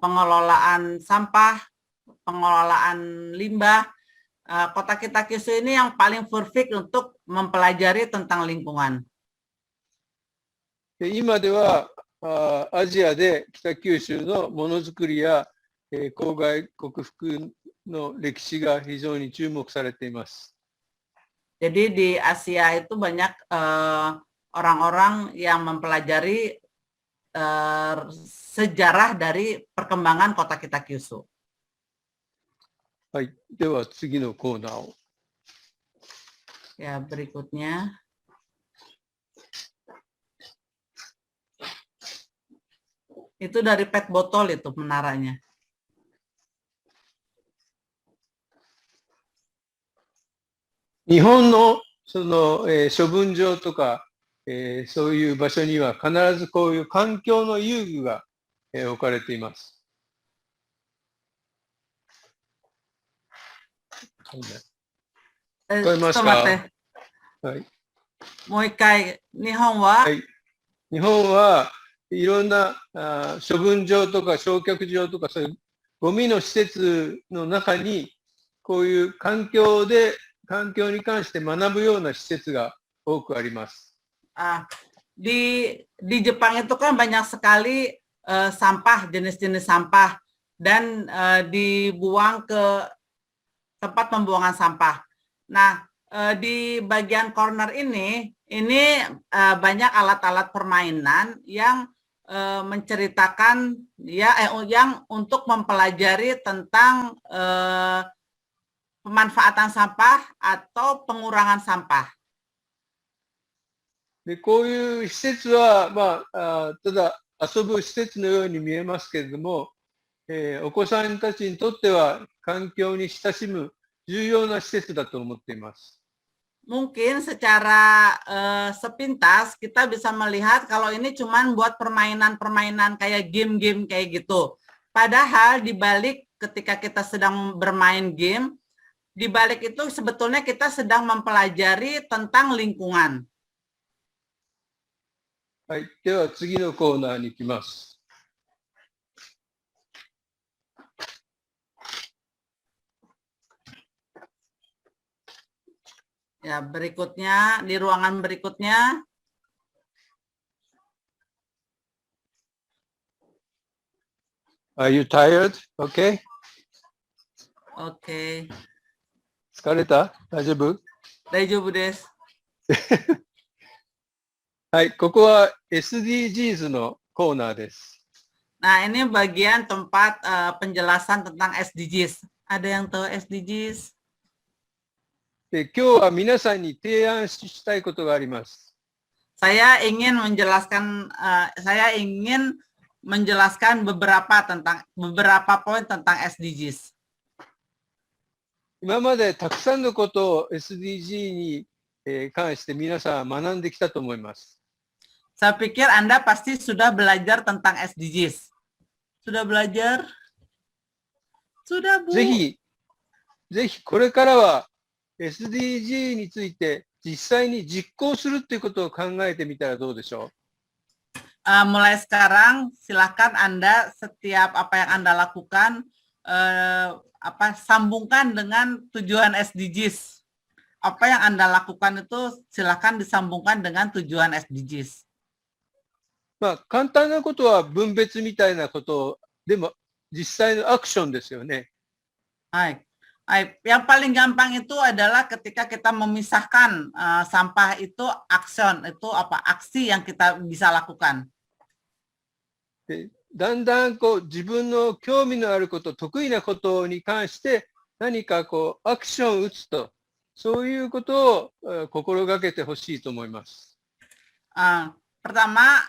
pengelolaan sampah, pengelolaan limbah. Kota Kitakyushu ini yang paling perfect untuk mempelajari tentang lingkungan. 今ではアジアで北九州のものづくりや公害克服の歴史が非常に注目されています。 Jadi di Asia itu banyak orang-orang yang mempelajari sejarah dari perkembangan kota Kitakyushu. はい、では次のコーナーを。 Ya, berikutnya. Itu dari PET botol itu menaranya. 日本のその、処分場とか、そういう場所には必ずこういう環境の遊具が、置かれています。聞こえますか？はい。もう一回、日本は、はい、日本はいろんな処分場とか焼却場とかそういうゴミの施設の中にこういう環境に関して学ぶような施設が多くあります。di Jepang itu kan banyak sekali sampah, jenis-jenis sampah dan dibuang ke tempat pembuangan sampah. Nah, di bagian corner ini banyak alat-alat permainan yang menceritakan yang untuk mempelajari tentang pemanfaatan sampah atau pengurangan sampah. でこういう施設は、ただ遊ぶ施設のように見えますけれども、お子さんたちにとっては環境に親しむ重要な施設だと思っています。 Mungkin secara sepintas kita bisa melihat kalau ini cuman buat permainan-permainan kayak game-game kayak gitu. Padahal di balik ketika kita sedang bermain game, di balik itu sebetulnya kita sedang mempelajari tentang lingkungan. はい、では次のコーナーに行きます。 Ya, berikutnya di ruangan berikutnya. Are you tired? Okay. Okay. 疲れた？大丈夫？大丈夫です。はい、ここは SDGs のコーナーです。 Nah, ini bagian tempat penjelasan tentang SDGs. Ada yang tahu SDGs? で今日は皆さんに提案したいことがあります。 Saya ingin menjelaskan beberapa poin tentang SDGs. 今までたくさんのことを SDG に関して皆さん学んできたと思います。 Saya pikir Anda pasti sudah belajar tentang SDGs. Sudah belajar? Sudah, Bu. ぜひこれからは SDG について実際に実行するっていうことを考えてみたらどうでしょう？ Mulai sekarang silakan Anda setiap apa yang Anda lakukan sambungkan dengan tujuan SDGs. Apa yang Anda lakukan itu silakan disambungkan dengan tujuan SDGs. 簡単なことは分別みたいなことでも実際のアクションですよね。 Yang paling gampang itu adalah ketika kita memisahkan sampah itu action, itu aksi yang kita bisa lakukan. だんだん自分の興味のあること、得意なことに関して何かアクションを打つと、そういうことを心がけてほしいと思います。 Pertama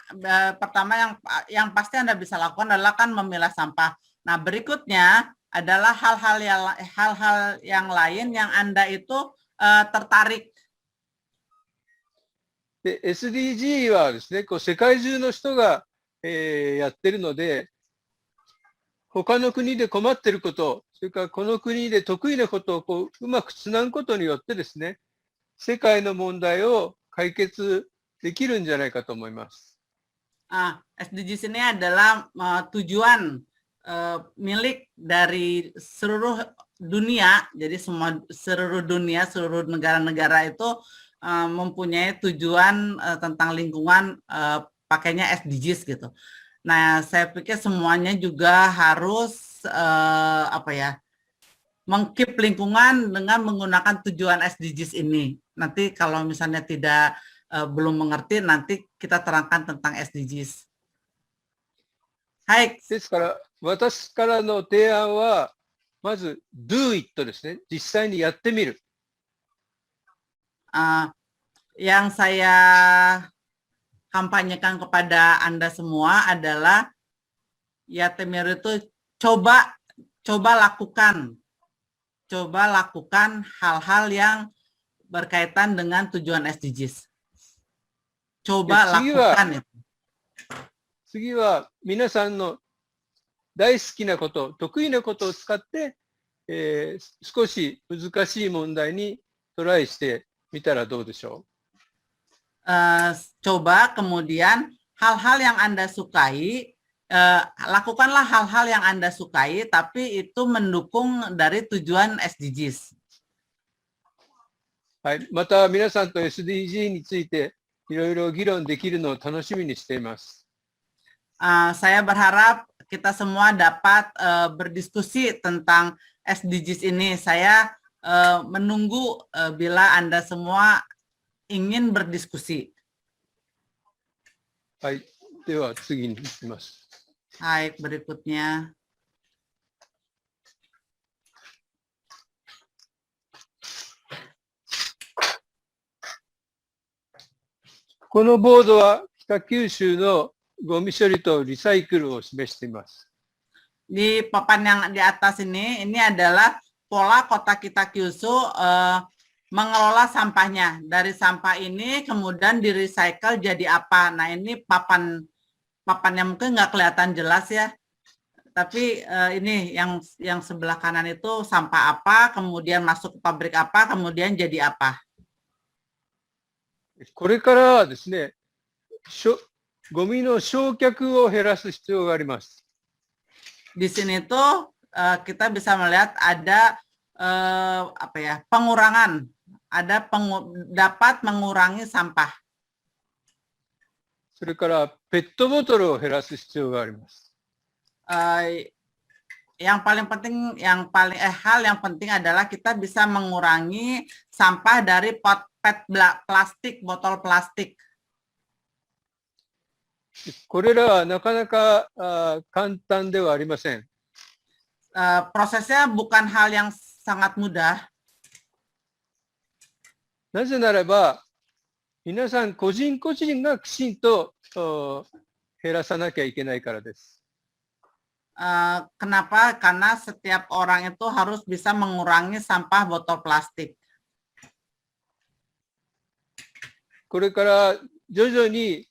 yang pasti Anda bisa lakukan adalah kan memilah sampah. Nah, berikutnya adalah hal-hal yang lain yang Anda itu tertarik. SDG はですね、世界中の人が、やってるので、他の国で困っていること、それからこの国で得意なことをうまくつなぐことによってですね、世界の問題を解決できるんじゃないかと思います。 SDGs ini adalah tujuan milik dari seluruh dunia. Jadi seluruh dunia, seluruh negara-negara itu mempunyai tujuan tentang lingkungan, pakainya SDGs gitu. Nah, saya pikir semuanya juga harus mengkeep lingkungan dengan menggunakan tujuan SDGs ini. Nanti kalau misalnya belum mengerti, nanti kita terangkan tentang SDGs. Hai. ですから、私からの提案は、まず do it ですね。実際にやってみる。Yang saya kampanyekan kepada Anda semua adalah Yatemiru itu coba lakukan hal-hal yang berkaitan dengan tujuan SDGs. Coba lakukan itu. 次は皆さんの大好きなこと、得意なことを使って、少し難しい問題にトライしてみたらどうでしょう。Coba kemudian hal-hal yang Anda sukai, lakukanlah hal-hal yang Anda sukai, tapi itu mendukung dari tujuan SDGs. はい、また皆さんと SDG についていろいろ議論できるのを楽しみにしています。Saya berharap kita semua dapat berdiskusi tentang SDGs ini. Saya menunggu bila Anda semua ingin berdiskusi. はい、では次に行きます。Baik, berikutnya. このボードは北九州のゴミ処理とリサイクルを示しています。Di papan yang di atas ini adalah pola kota kita Kyushu mengelola sampahnya. Dari sampah ini kemudian di-recycle jadi apa? Nah, ini papannya mungkin nggak kelihatan jelas ya. Tapi ini yang sebelah kanan itu sampah apa, kemudian masuk ke pabrik apa, kemudian jadi apa. これからはですね、ゴミの焼却を減らす必要があります。Di sini tuh kita bisa melihat ada pengurangan, dapat mengurangi sampah. それからペットボトルを減らす必要があります。Yang paling penting, hal yang penting adalah kita bisa mengurangi sampah dari plastik, botol plastik. これらはなかなか簡単ではありません。Prosesnya bukan hal yang sangat mudah. なぜならば、皆さん個人個人がきちんと減らさなきゃいけないからです。Kenapa? Karena setiap orang itu harus bisa mengurangi sampah botol plastik. これから徐々に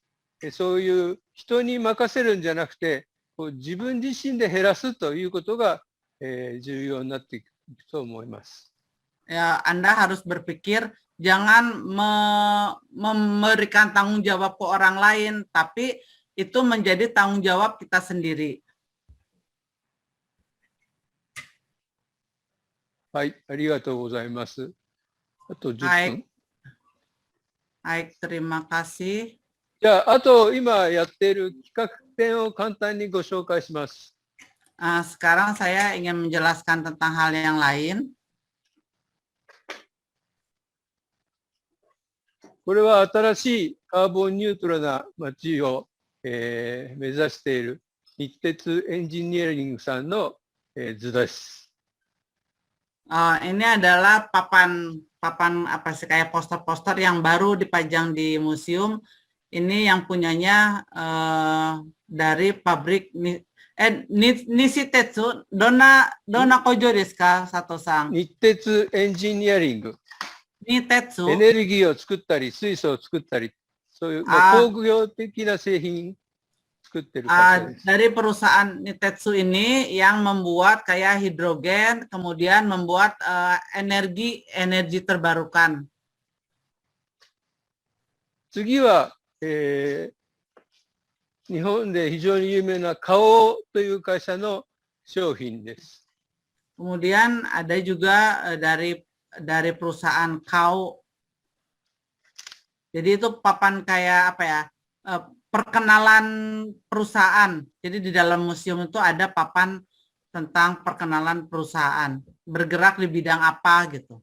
そういう人に任せるんじゃなくて、自分自身で減らすということが重要になっていくと思います。Ya, Anda harus berpikir jangan memberikan tanggung jawab ke orang lain, tapi itu menjadi tanggung jawab kita sendiri. はい、ありがとうございます。あと10分。Baik, terima kasih. じゃあ、あと今やっている企画展を簡単にご紹介します。Sekarang saya ingin menjelaskan tentang hal yang lain. これは新しいカーボンニュートラルな街を、目指している日鉄エンジニアリングさんの、図です。Ini adalah papan apa sih, kayak poster-poster yang baru dipajang di museum. Ini yang punyanya dari pabrik Nishitetsu Dona Kojo desu ka, Sato-san? 日鉄エンジニアリング。Nishitetsu。エネルギーを作ったり、水素を作ったり、そういう工業的な製品作ってる会社です。Dari perusahaan Nitetsu ini yang membuat kayak hidrogen, kemudian membuat energi terbarukan. 次は、日本で非常に有名な花王という会社の、商品です。 Kemudian ada juga dari perusahaan KAO. Jadi itu papan kayak apa ya? Perkenalan perusahaan. Jadi di dalam museum itu ada papan tentang perkenalan perusahaan. Bergerak di bidang apa gitu.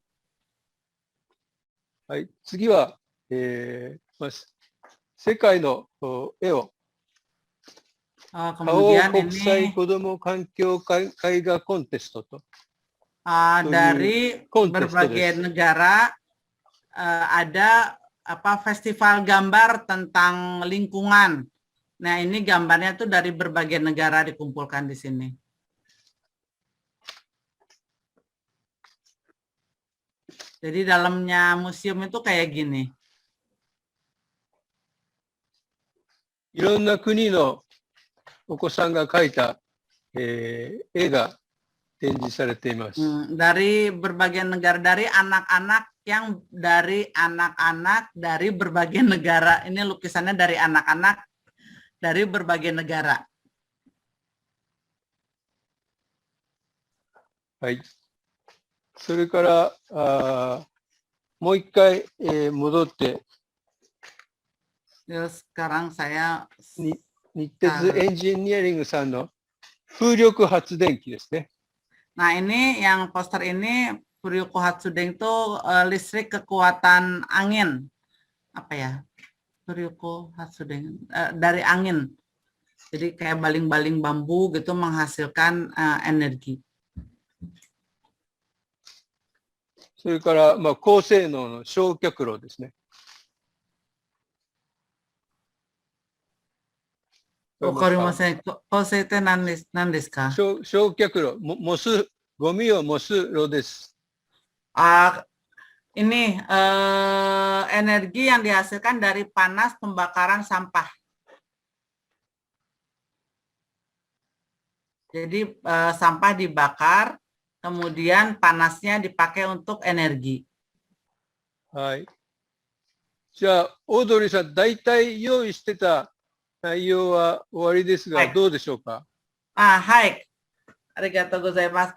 はい、次は、世界の絵を Kemudian 国際 ini 子ども環境絵画コンテストと dari berbagai negara ada festival gambar tentang lingkungan. Nah, ini gambarnya tuh dari berbagai negara dikumpulkan di sini. Jadi dalamnya museum itu kayak gini. いろんな国のお子さんが描いた、絵が展示されています。 Dari berbagai negara, dari anak-anak dari berbagai negara. Ini lukisannya dari anak-anak dari berbagai negara. はい。それからもう一回、戻って、 Sekarang saya 日鉄エンジニアリングさんの風力発電機ですね。 Nah, ini yang poster ini Furyuko Hatsuden itu listrik kekuatan angin. Apa ya? Furyuko Hatsuden dari angin. Jadi kayak baling-baling bambu gitu menghasilkan energi. それから、高性能の焼却炉ですね。 Kose itu nandesu ka? 焼却炉、ゴミを燃す炉です。 Ini energi yang dihasilkan dari panas pembakaran sampah. Jadi sampah dibakar, kemudian panasnya dipakai untuk energi. はい。じゃあ、オードリーさん、大体用意してた内容は終わりですが、どうでしょうか。 Hai. Arigatou gozaimasu.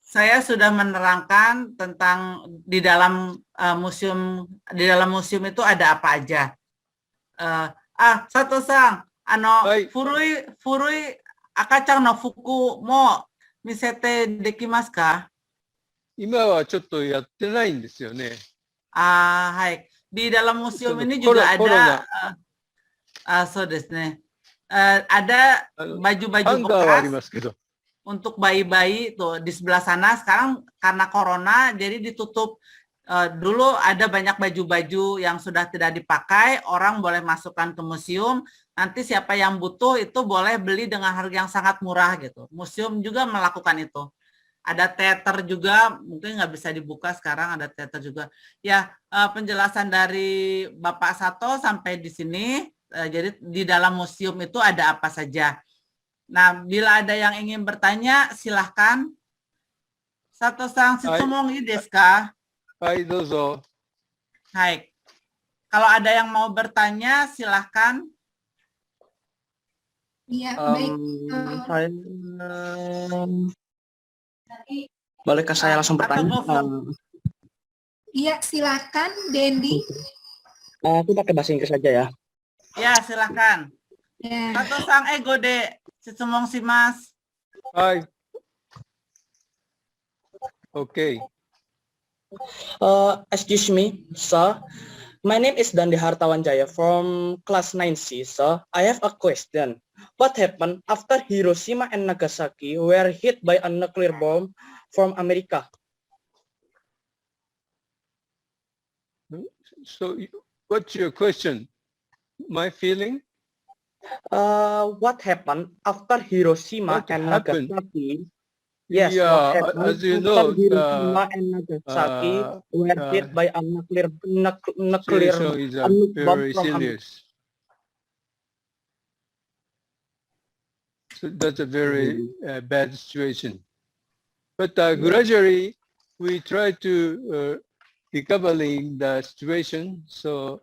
Saya sudah menerangkan tentang di dalam museum itu ada apa aja. Sato-san, furui akachan no fuku mo misete dekimasu ka? 今はちょっとやってないんですよね。 Hai. Di dalam museum ini juga ada ada baju-baju bekas untuk bayi-bayi tuh di sebelah sana. Sekarang karena corona jadi ditutup. Dulu ada banyak baju-baju yang sudah tidak dipakai, orang boleh masukkan ke museum. Nanti siapa yang butuh itu boleh beli dengan harga yang sangat murah gitu. Museum juga melakukan itu. Ada teater juga, mungkin nggak bisa dibuka sekarang, ada teater juga. Ya, penjelasan dari Bapak Sato sampai di sini. Jadi di dalam museum itu ada apa saja. Nah, bila ada yang ingin bertanya, silahkan. Sato-san, shitsumon ii desu ka? Hai, dozo. Hai. Kalau ada yang mau bertanya, silahkan. Iya, baik. Bolehkah saya langsung bertanya? Iya, silakan, Dendi. Aku pakai bahasa Inggris saja ya. Ya, silahkan. Ya. Sato-san, gode. Shitsumon shimasu. Hai. Okay. Excuse me, sir. My name is Dandi Hartawan-Jaya from class 9C, sir. I have a question. What happened after Hiroshima and Nagasaki were hit by a nuclear bomb from America? So, what's your question? My feeling? What happened after Hiroshima and Nagasaki? Yes, yeah, as you know, Hiroshima and Nagasaki were hit by a nuclear is very serious. So that's a very bad situation. But gradually, we try to recovering the situation. So,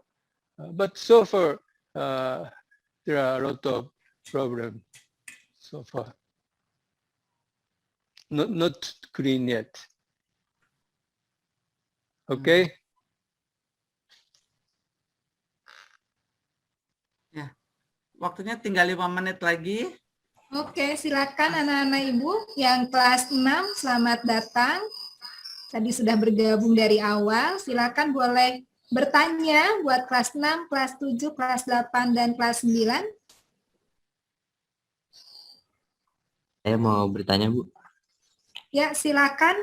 but so far, there are a lot of problems so far. not clean yet. Okay? Ya. Waktunya tinggal 5 menit lagi. Oke, silakan anak-anak ibu yang kelas 6, selamat datang. Tadi sudah bergabung dari awal, silakan boleh bertanya buat kelas 6, kelas 7, kelas 8, dan kelas 9. Saya mau bertanya, Bu. Ya, silakan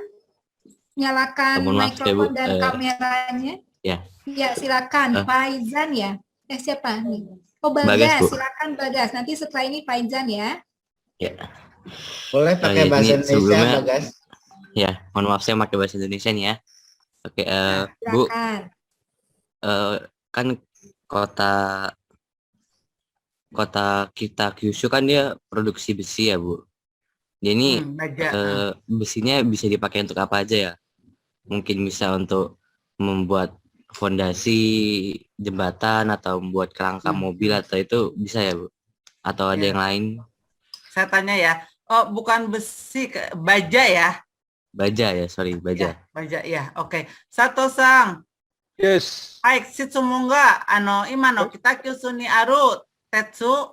nyalakan Mohon maaf ya, Bu. mikrofon dan kameranya. Ya. Ya, silakan. Faizan ya. Siapa nih? Oh, Bagas, Bagas. Bu. Silakan Bagas. Nanti setelah ini Faizan ya. Ya. Boleh pakai bahasa Indonesia, Bagas? Ya, mohon maaf saya pakai bahasa Indonesia nih ya. Oke, Bu. Silakan. Kan kota kita Kyushu kan dia produksi besi ya, Bu. Dia ini besinya bisa dipakai untuk apa aja ya? Mungkin bisa untuk membuat fondasi jembatan atau membuat kerangka mobil atau itu bisa ya, Bu? Atau ada yang lain? Saya tanya ya. Oh, bukan besi, baja ya? Baja ya, sorry, baja. Ya, baja ya. Oke. Sato-san. Yes. Hai, shitsumun ga ima no Kitakyushu ni aru tetsu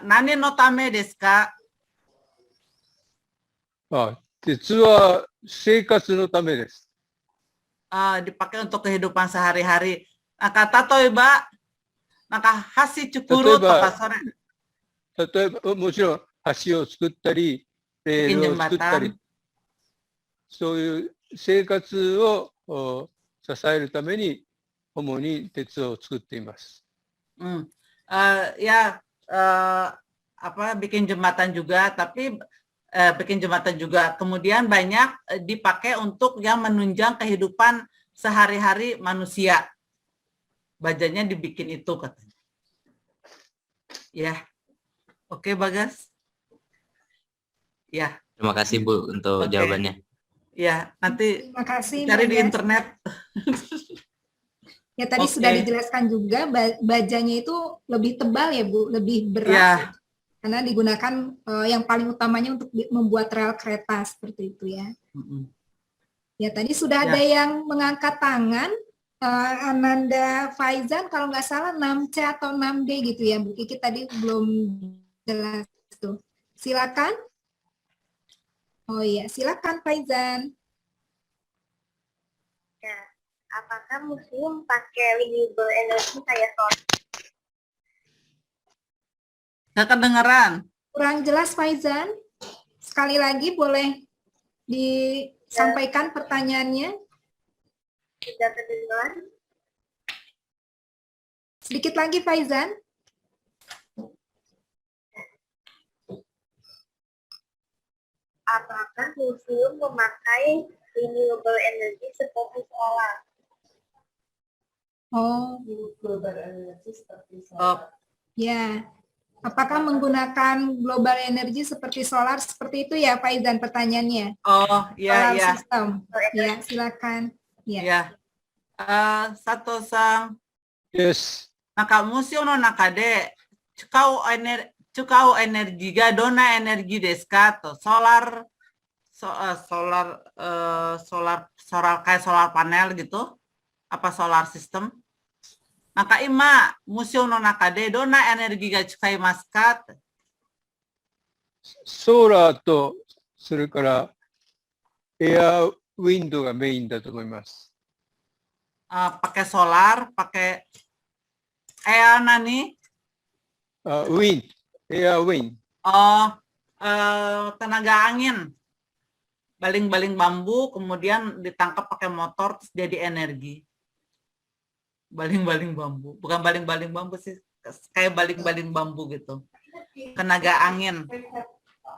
nani no tame desu ka? 鉄は生活のためです。 dipakai untuk kehidupan sehari-hari. Naka tatoeba, naka hasi cukuru toka sore. 例えば、もちろん橋を作ったり、レールを作ったり、そういう生活を支えるために主に鉄を作っています。Bikin jembatan juga, tapi bikin jembatan juga. Kemudian banyak dipakai untuk yang menunjang kehidupan sehari-hari manusia. Bajanya dibikin itu katanya. Ya. Oke, Bagas. Ya. Terima kasih, Bu, untuk jawabannya. Ya, nanti terima kasih, cari di Bagas. internet. Ya, tadi sudah dijelaskan juga bajanya itu lebih tebal ya, Bu, lebih berat. Ya. Karena digunakan yang paling utamanya untuk membuat rel kereta seperti itu ya. Ya, tadi sudah ada yang mengangkat tangan. Ananda Faizan kalau nggak salah 6C atau 6D gitu ya, Bu Kiki tadi belum jelas tuh. Silakan. Oh iya, silakan Faizan. Ya, apakah museum pakai renewable energy kayak solar? Nggak kedengeran. Kurang jelas Faizan. Sekali lagi boleh disampaikan pertanyaannya. Tidak kedengaran. Sedikit lagi Faizan. Apakah museum memakai renewable energy seperti solar? Oh. Ya. Apakah menggunakan global energy seperti solar seperti itu ya Faizan pertanyaannya? Oh, iya, iya. Sistem. Ya, silakan. Ya. Sato-san. Yes. なんか無償の中で使うエネルギーがどんなエネルギーですかと、solar kayak solar panel gitu, apa solar system. なんか今無償の中でどんなエネルギーが使いますか？ソーラーとそれからエアウィンドがメインだと思います。pakai solar, pakai air nani? Wind, air wind. Oh, tenaga angin. Baling-baling bambu, kemudian ditangkap pakai motor, terus jadi energi. Baling-baling bambu, bukan baling-baling bambu sih, kayak baling-baling bambu gitu. Tenaga angin,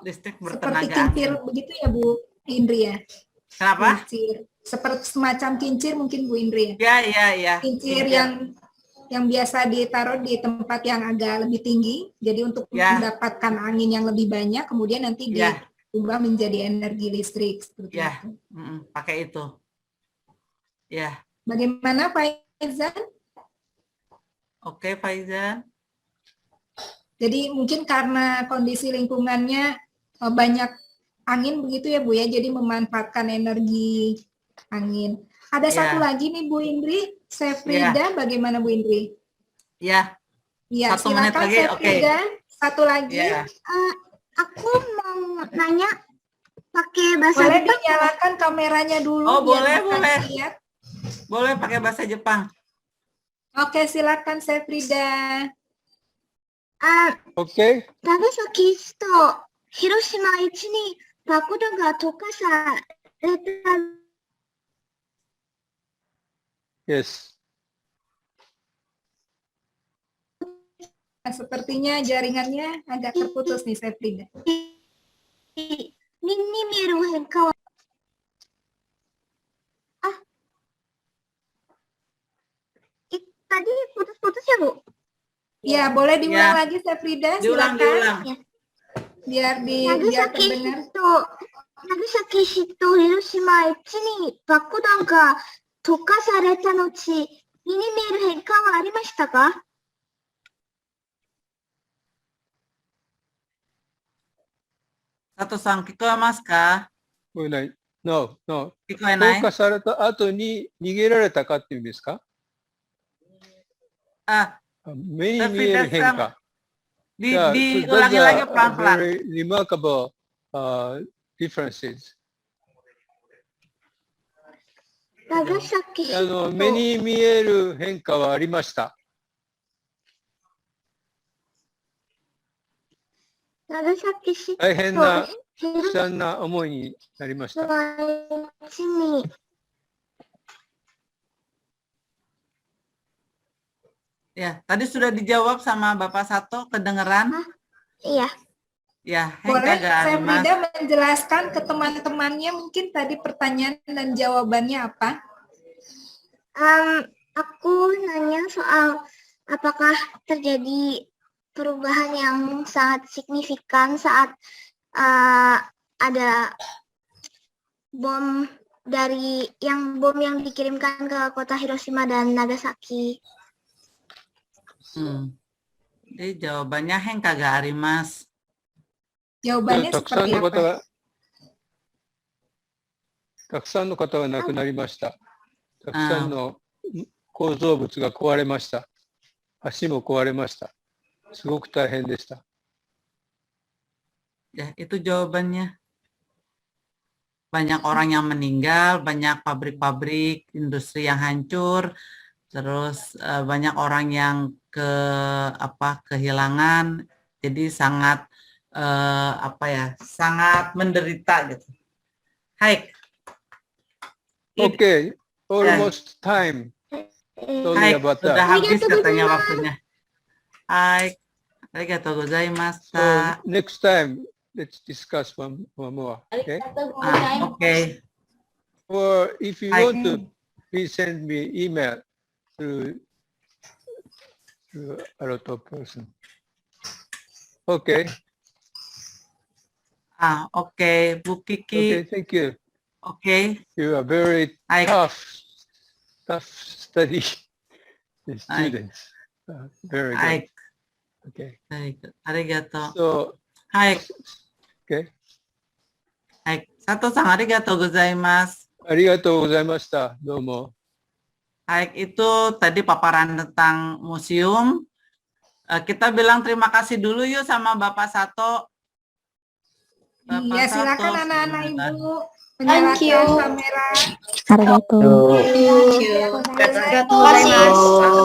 listrik bertenaga seperti kincir angin. begitu ya Bu Indri ya? Kenapa? Kincir. Seperti semacam kincir mungkin Bu Indri Ya, ya? ya, ya. Kincir yang biasa ditaruh di tempat yang agak lebih tinggi, jadi untuk mendapatkan angin yang lebih banyak, kemudian nanti diubah menjadi energi listrik seperti itu. Pakai itu. Ya. Bagaimana Faizan? Oke, Faizan. Jadi mungkin karena kondisi lingkungannya banyak angin begitu ya Bu ya, jadi memanfaatkan energi angin. Ada satu lagi nih Bu Indri, Sefrida, bagaimana Bu Indri? Ya. Ya, 1 menit silakan lagi, Sefrida. Satu lagi. Aku mau nanya pakai bahasa Boleh Jepang. dinyalakan kameranya dulu. Oh, biar boleh, bisa boleh. lihat. Boleh pakai bahasa Jepang. Oke, silakan Sefrida. OK? 長崎市と広島市に爆弾が溶かされた。 Yes. Sepertinya jaringannya agak terputus nih Sefrida. に見える変化は tadi putus-putus ya Bu? Ya, boleh diulang lagi Sefrida, silakan. Diulang. Biar terdengar. 長崎市と広島市に爆弾が溶かされた後、目に見える変化はありましたか? Sato-san, kikoemasu ka? 聞こえない。No, no. 聞こえない？投下された後に逃げられたかっていうんですか？目に見える変化。Diulangi lagi pelan-pelan. Very remarkable differences. 長崎市と目に見える変化はありました。長崎市と大変な悲惨な思いになりました。市に Ya, tadi sudah dijawab sama Bapak Sato, kedengeran? Iya. Ya, Boleh Sefrida menjelaskan ke teman-temannya mungkin tadi pertanyaan dan jawabannya apa? Aku nanya soal apakah terjadi perubahan yang sangat signifikan saat ada bom yang dikirimkan ke kota Hiroshima dan Nagasaki. Jadi jawabannya henka ga arimasu. Jawabannya seperti apa? たくさんの方が亡くなりました。たくさんの構造物が壊れました。橋も壊れました。すごく大変でした。 Ya, itu jawabannya. Banyak orang yang meninggal, banyak pabrik-pabrik, industri yang hancur, terus banyak orang yang kehilangan, jadi sangat sangat menderita gitu. Hai. Okay, almost time. Sorry about that. Sudah habis katanya waktunya. Hai. Arigatou gozaimashita. So next time let's discuss one more. Okay. Okay. Or if you want to, please send me email to a lot of person. Okay. Okay, Bu Kiki. Okay, thank you. Okay. You are very tough study students. Very good. Okay. Arigato. So, okay. Sato-san, arigatou gozaimasu. Arigatou gozaimashita. Domo. Itu tadi paparan tentang museum. Kita bilang terima kasih dulu yuk sama Bapak Sato. Iya, silakan anak-anak Ibu menyalakan kamera. Arigatou. Arigatou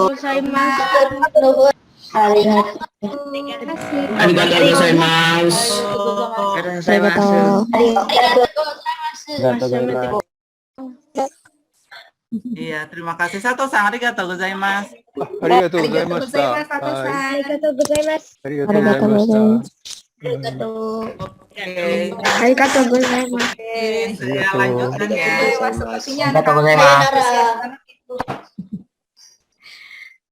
gozaimasu. Iya, terima kasih Sato-san. Arigatou gozaimasu. Arigatou gozaimashita. Arigatou gozaimasu. Arigatou gozaimashita. Arigatou gozaimasu. Saya lanjutkan ya. Sepertinya anak-anak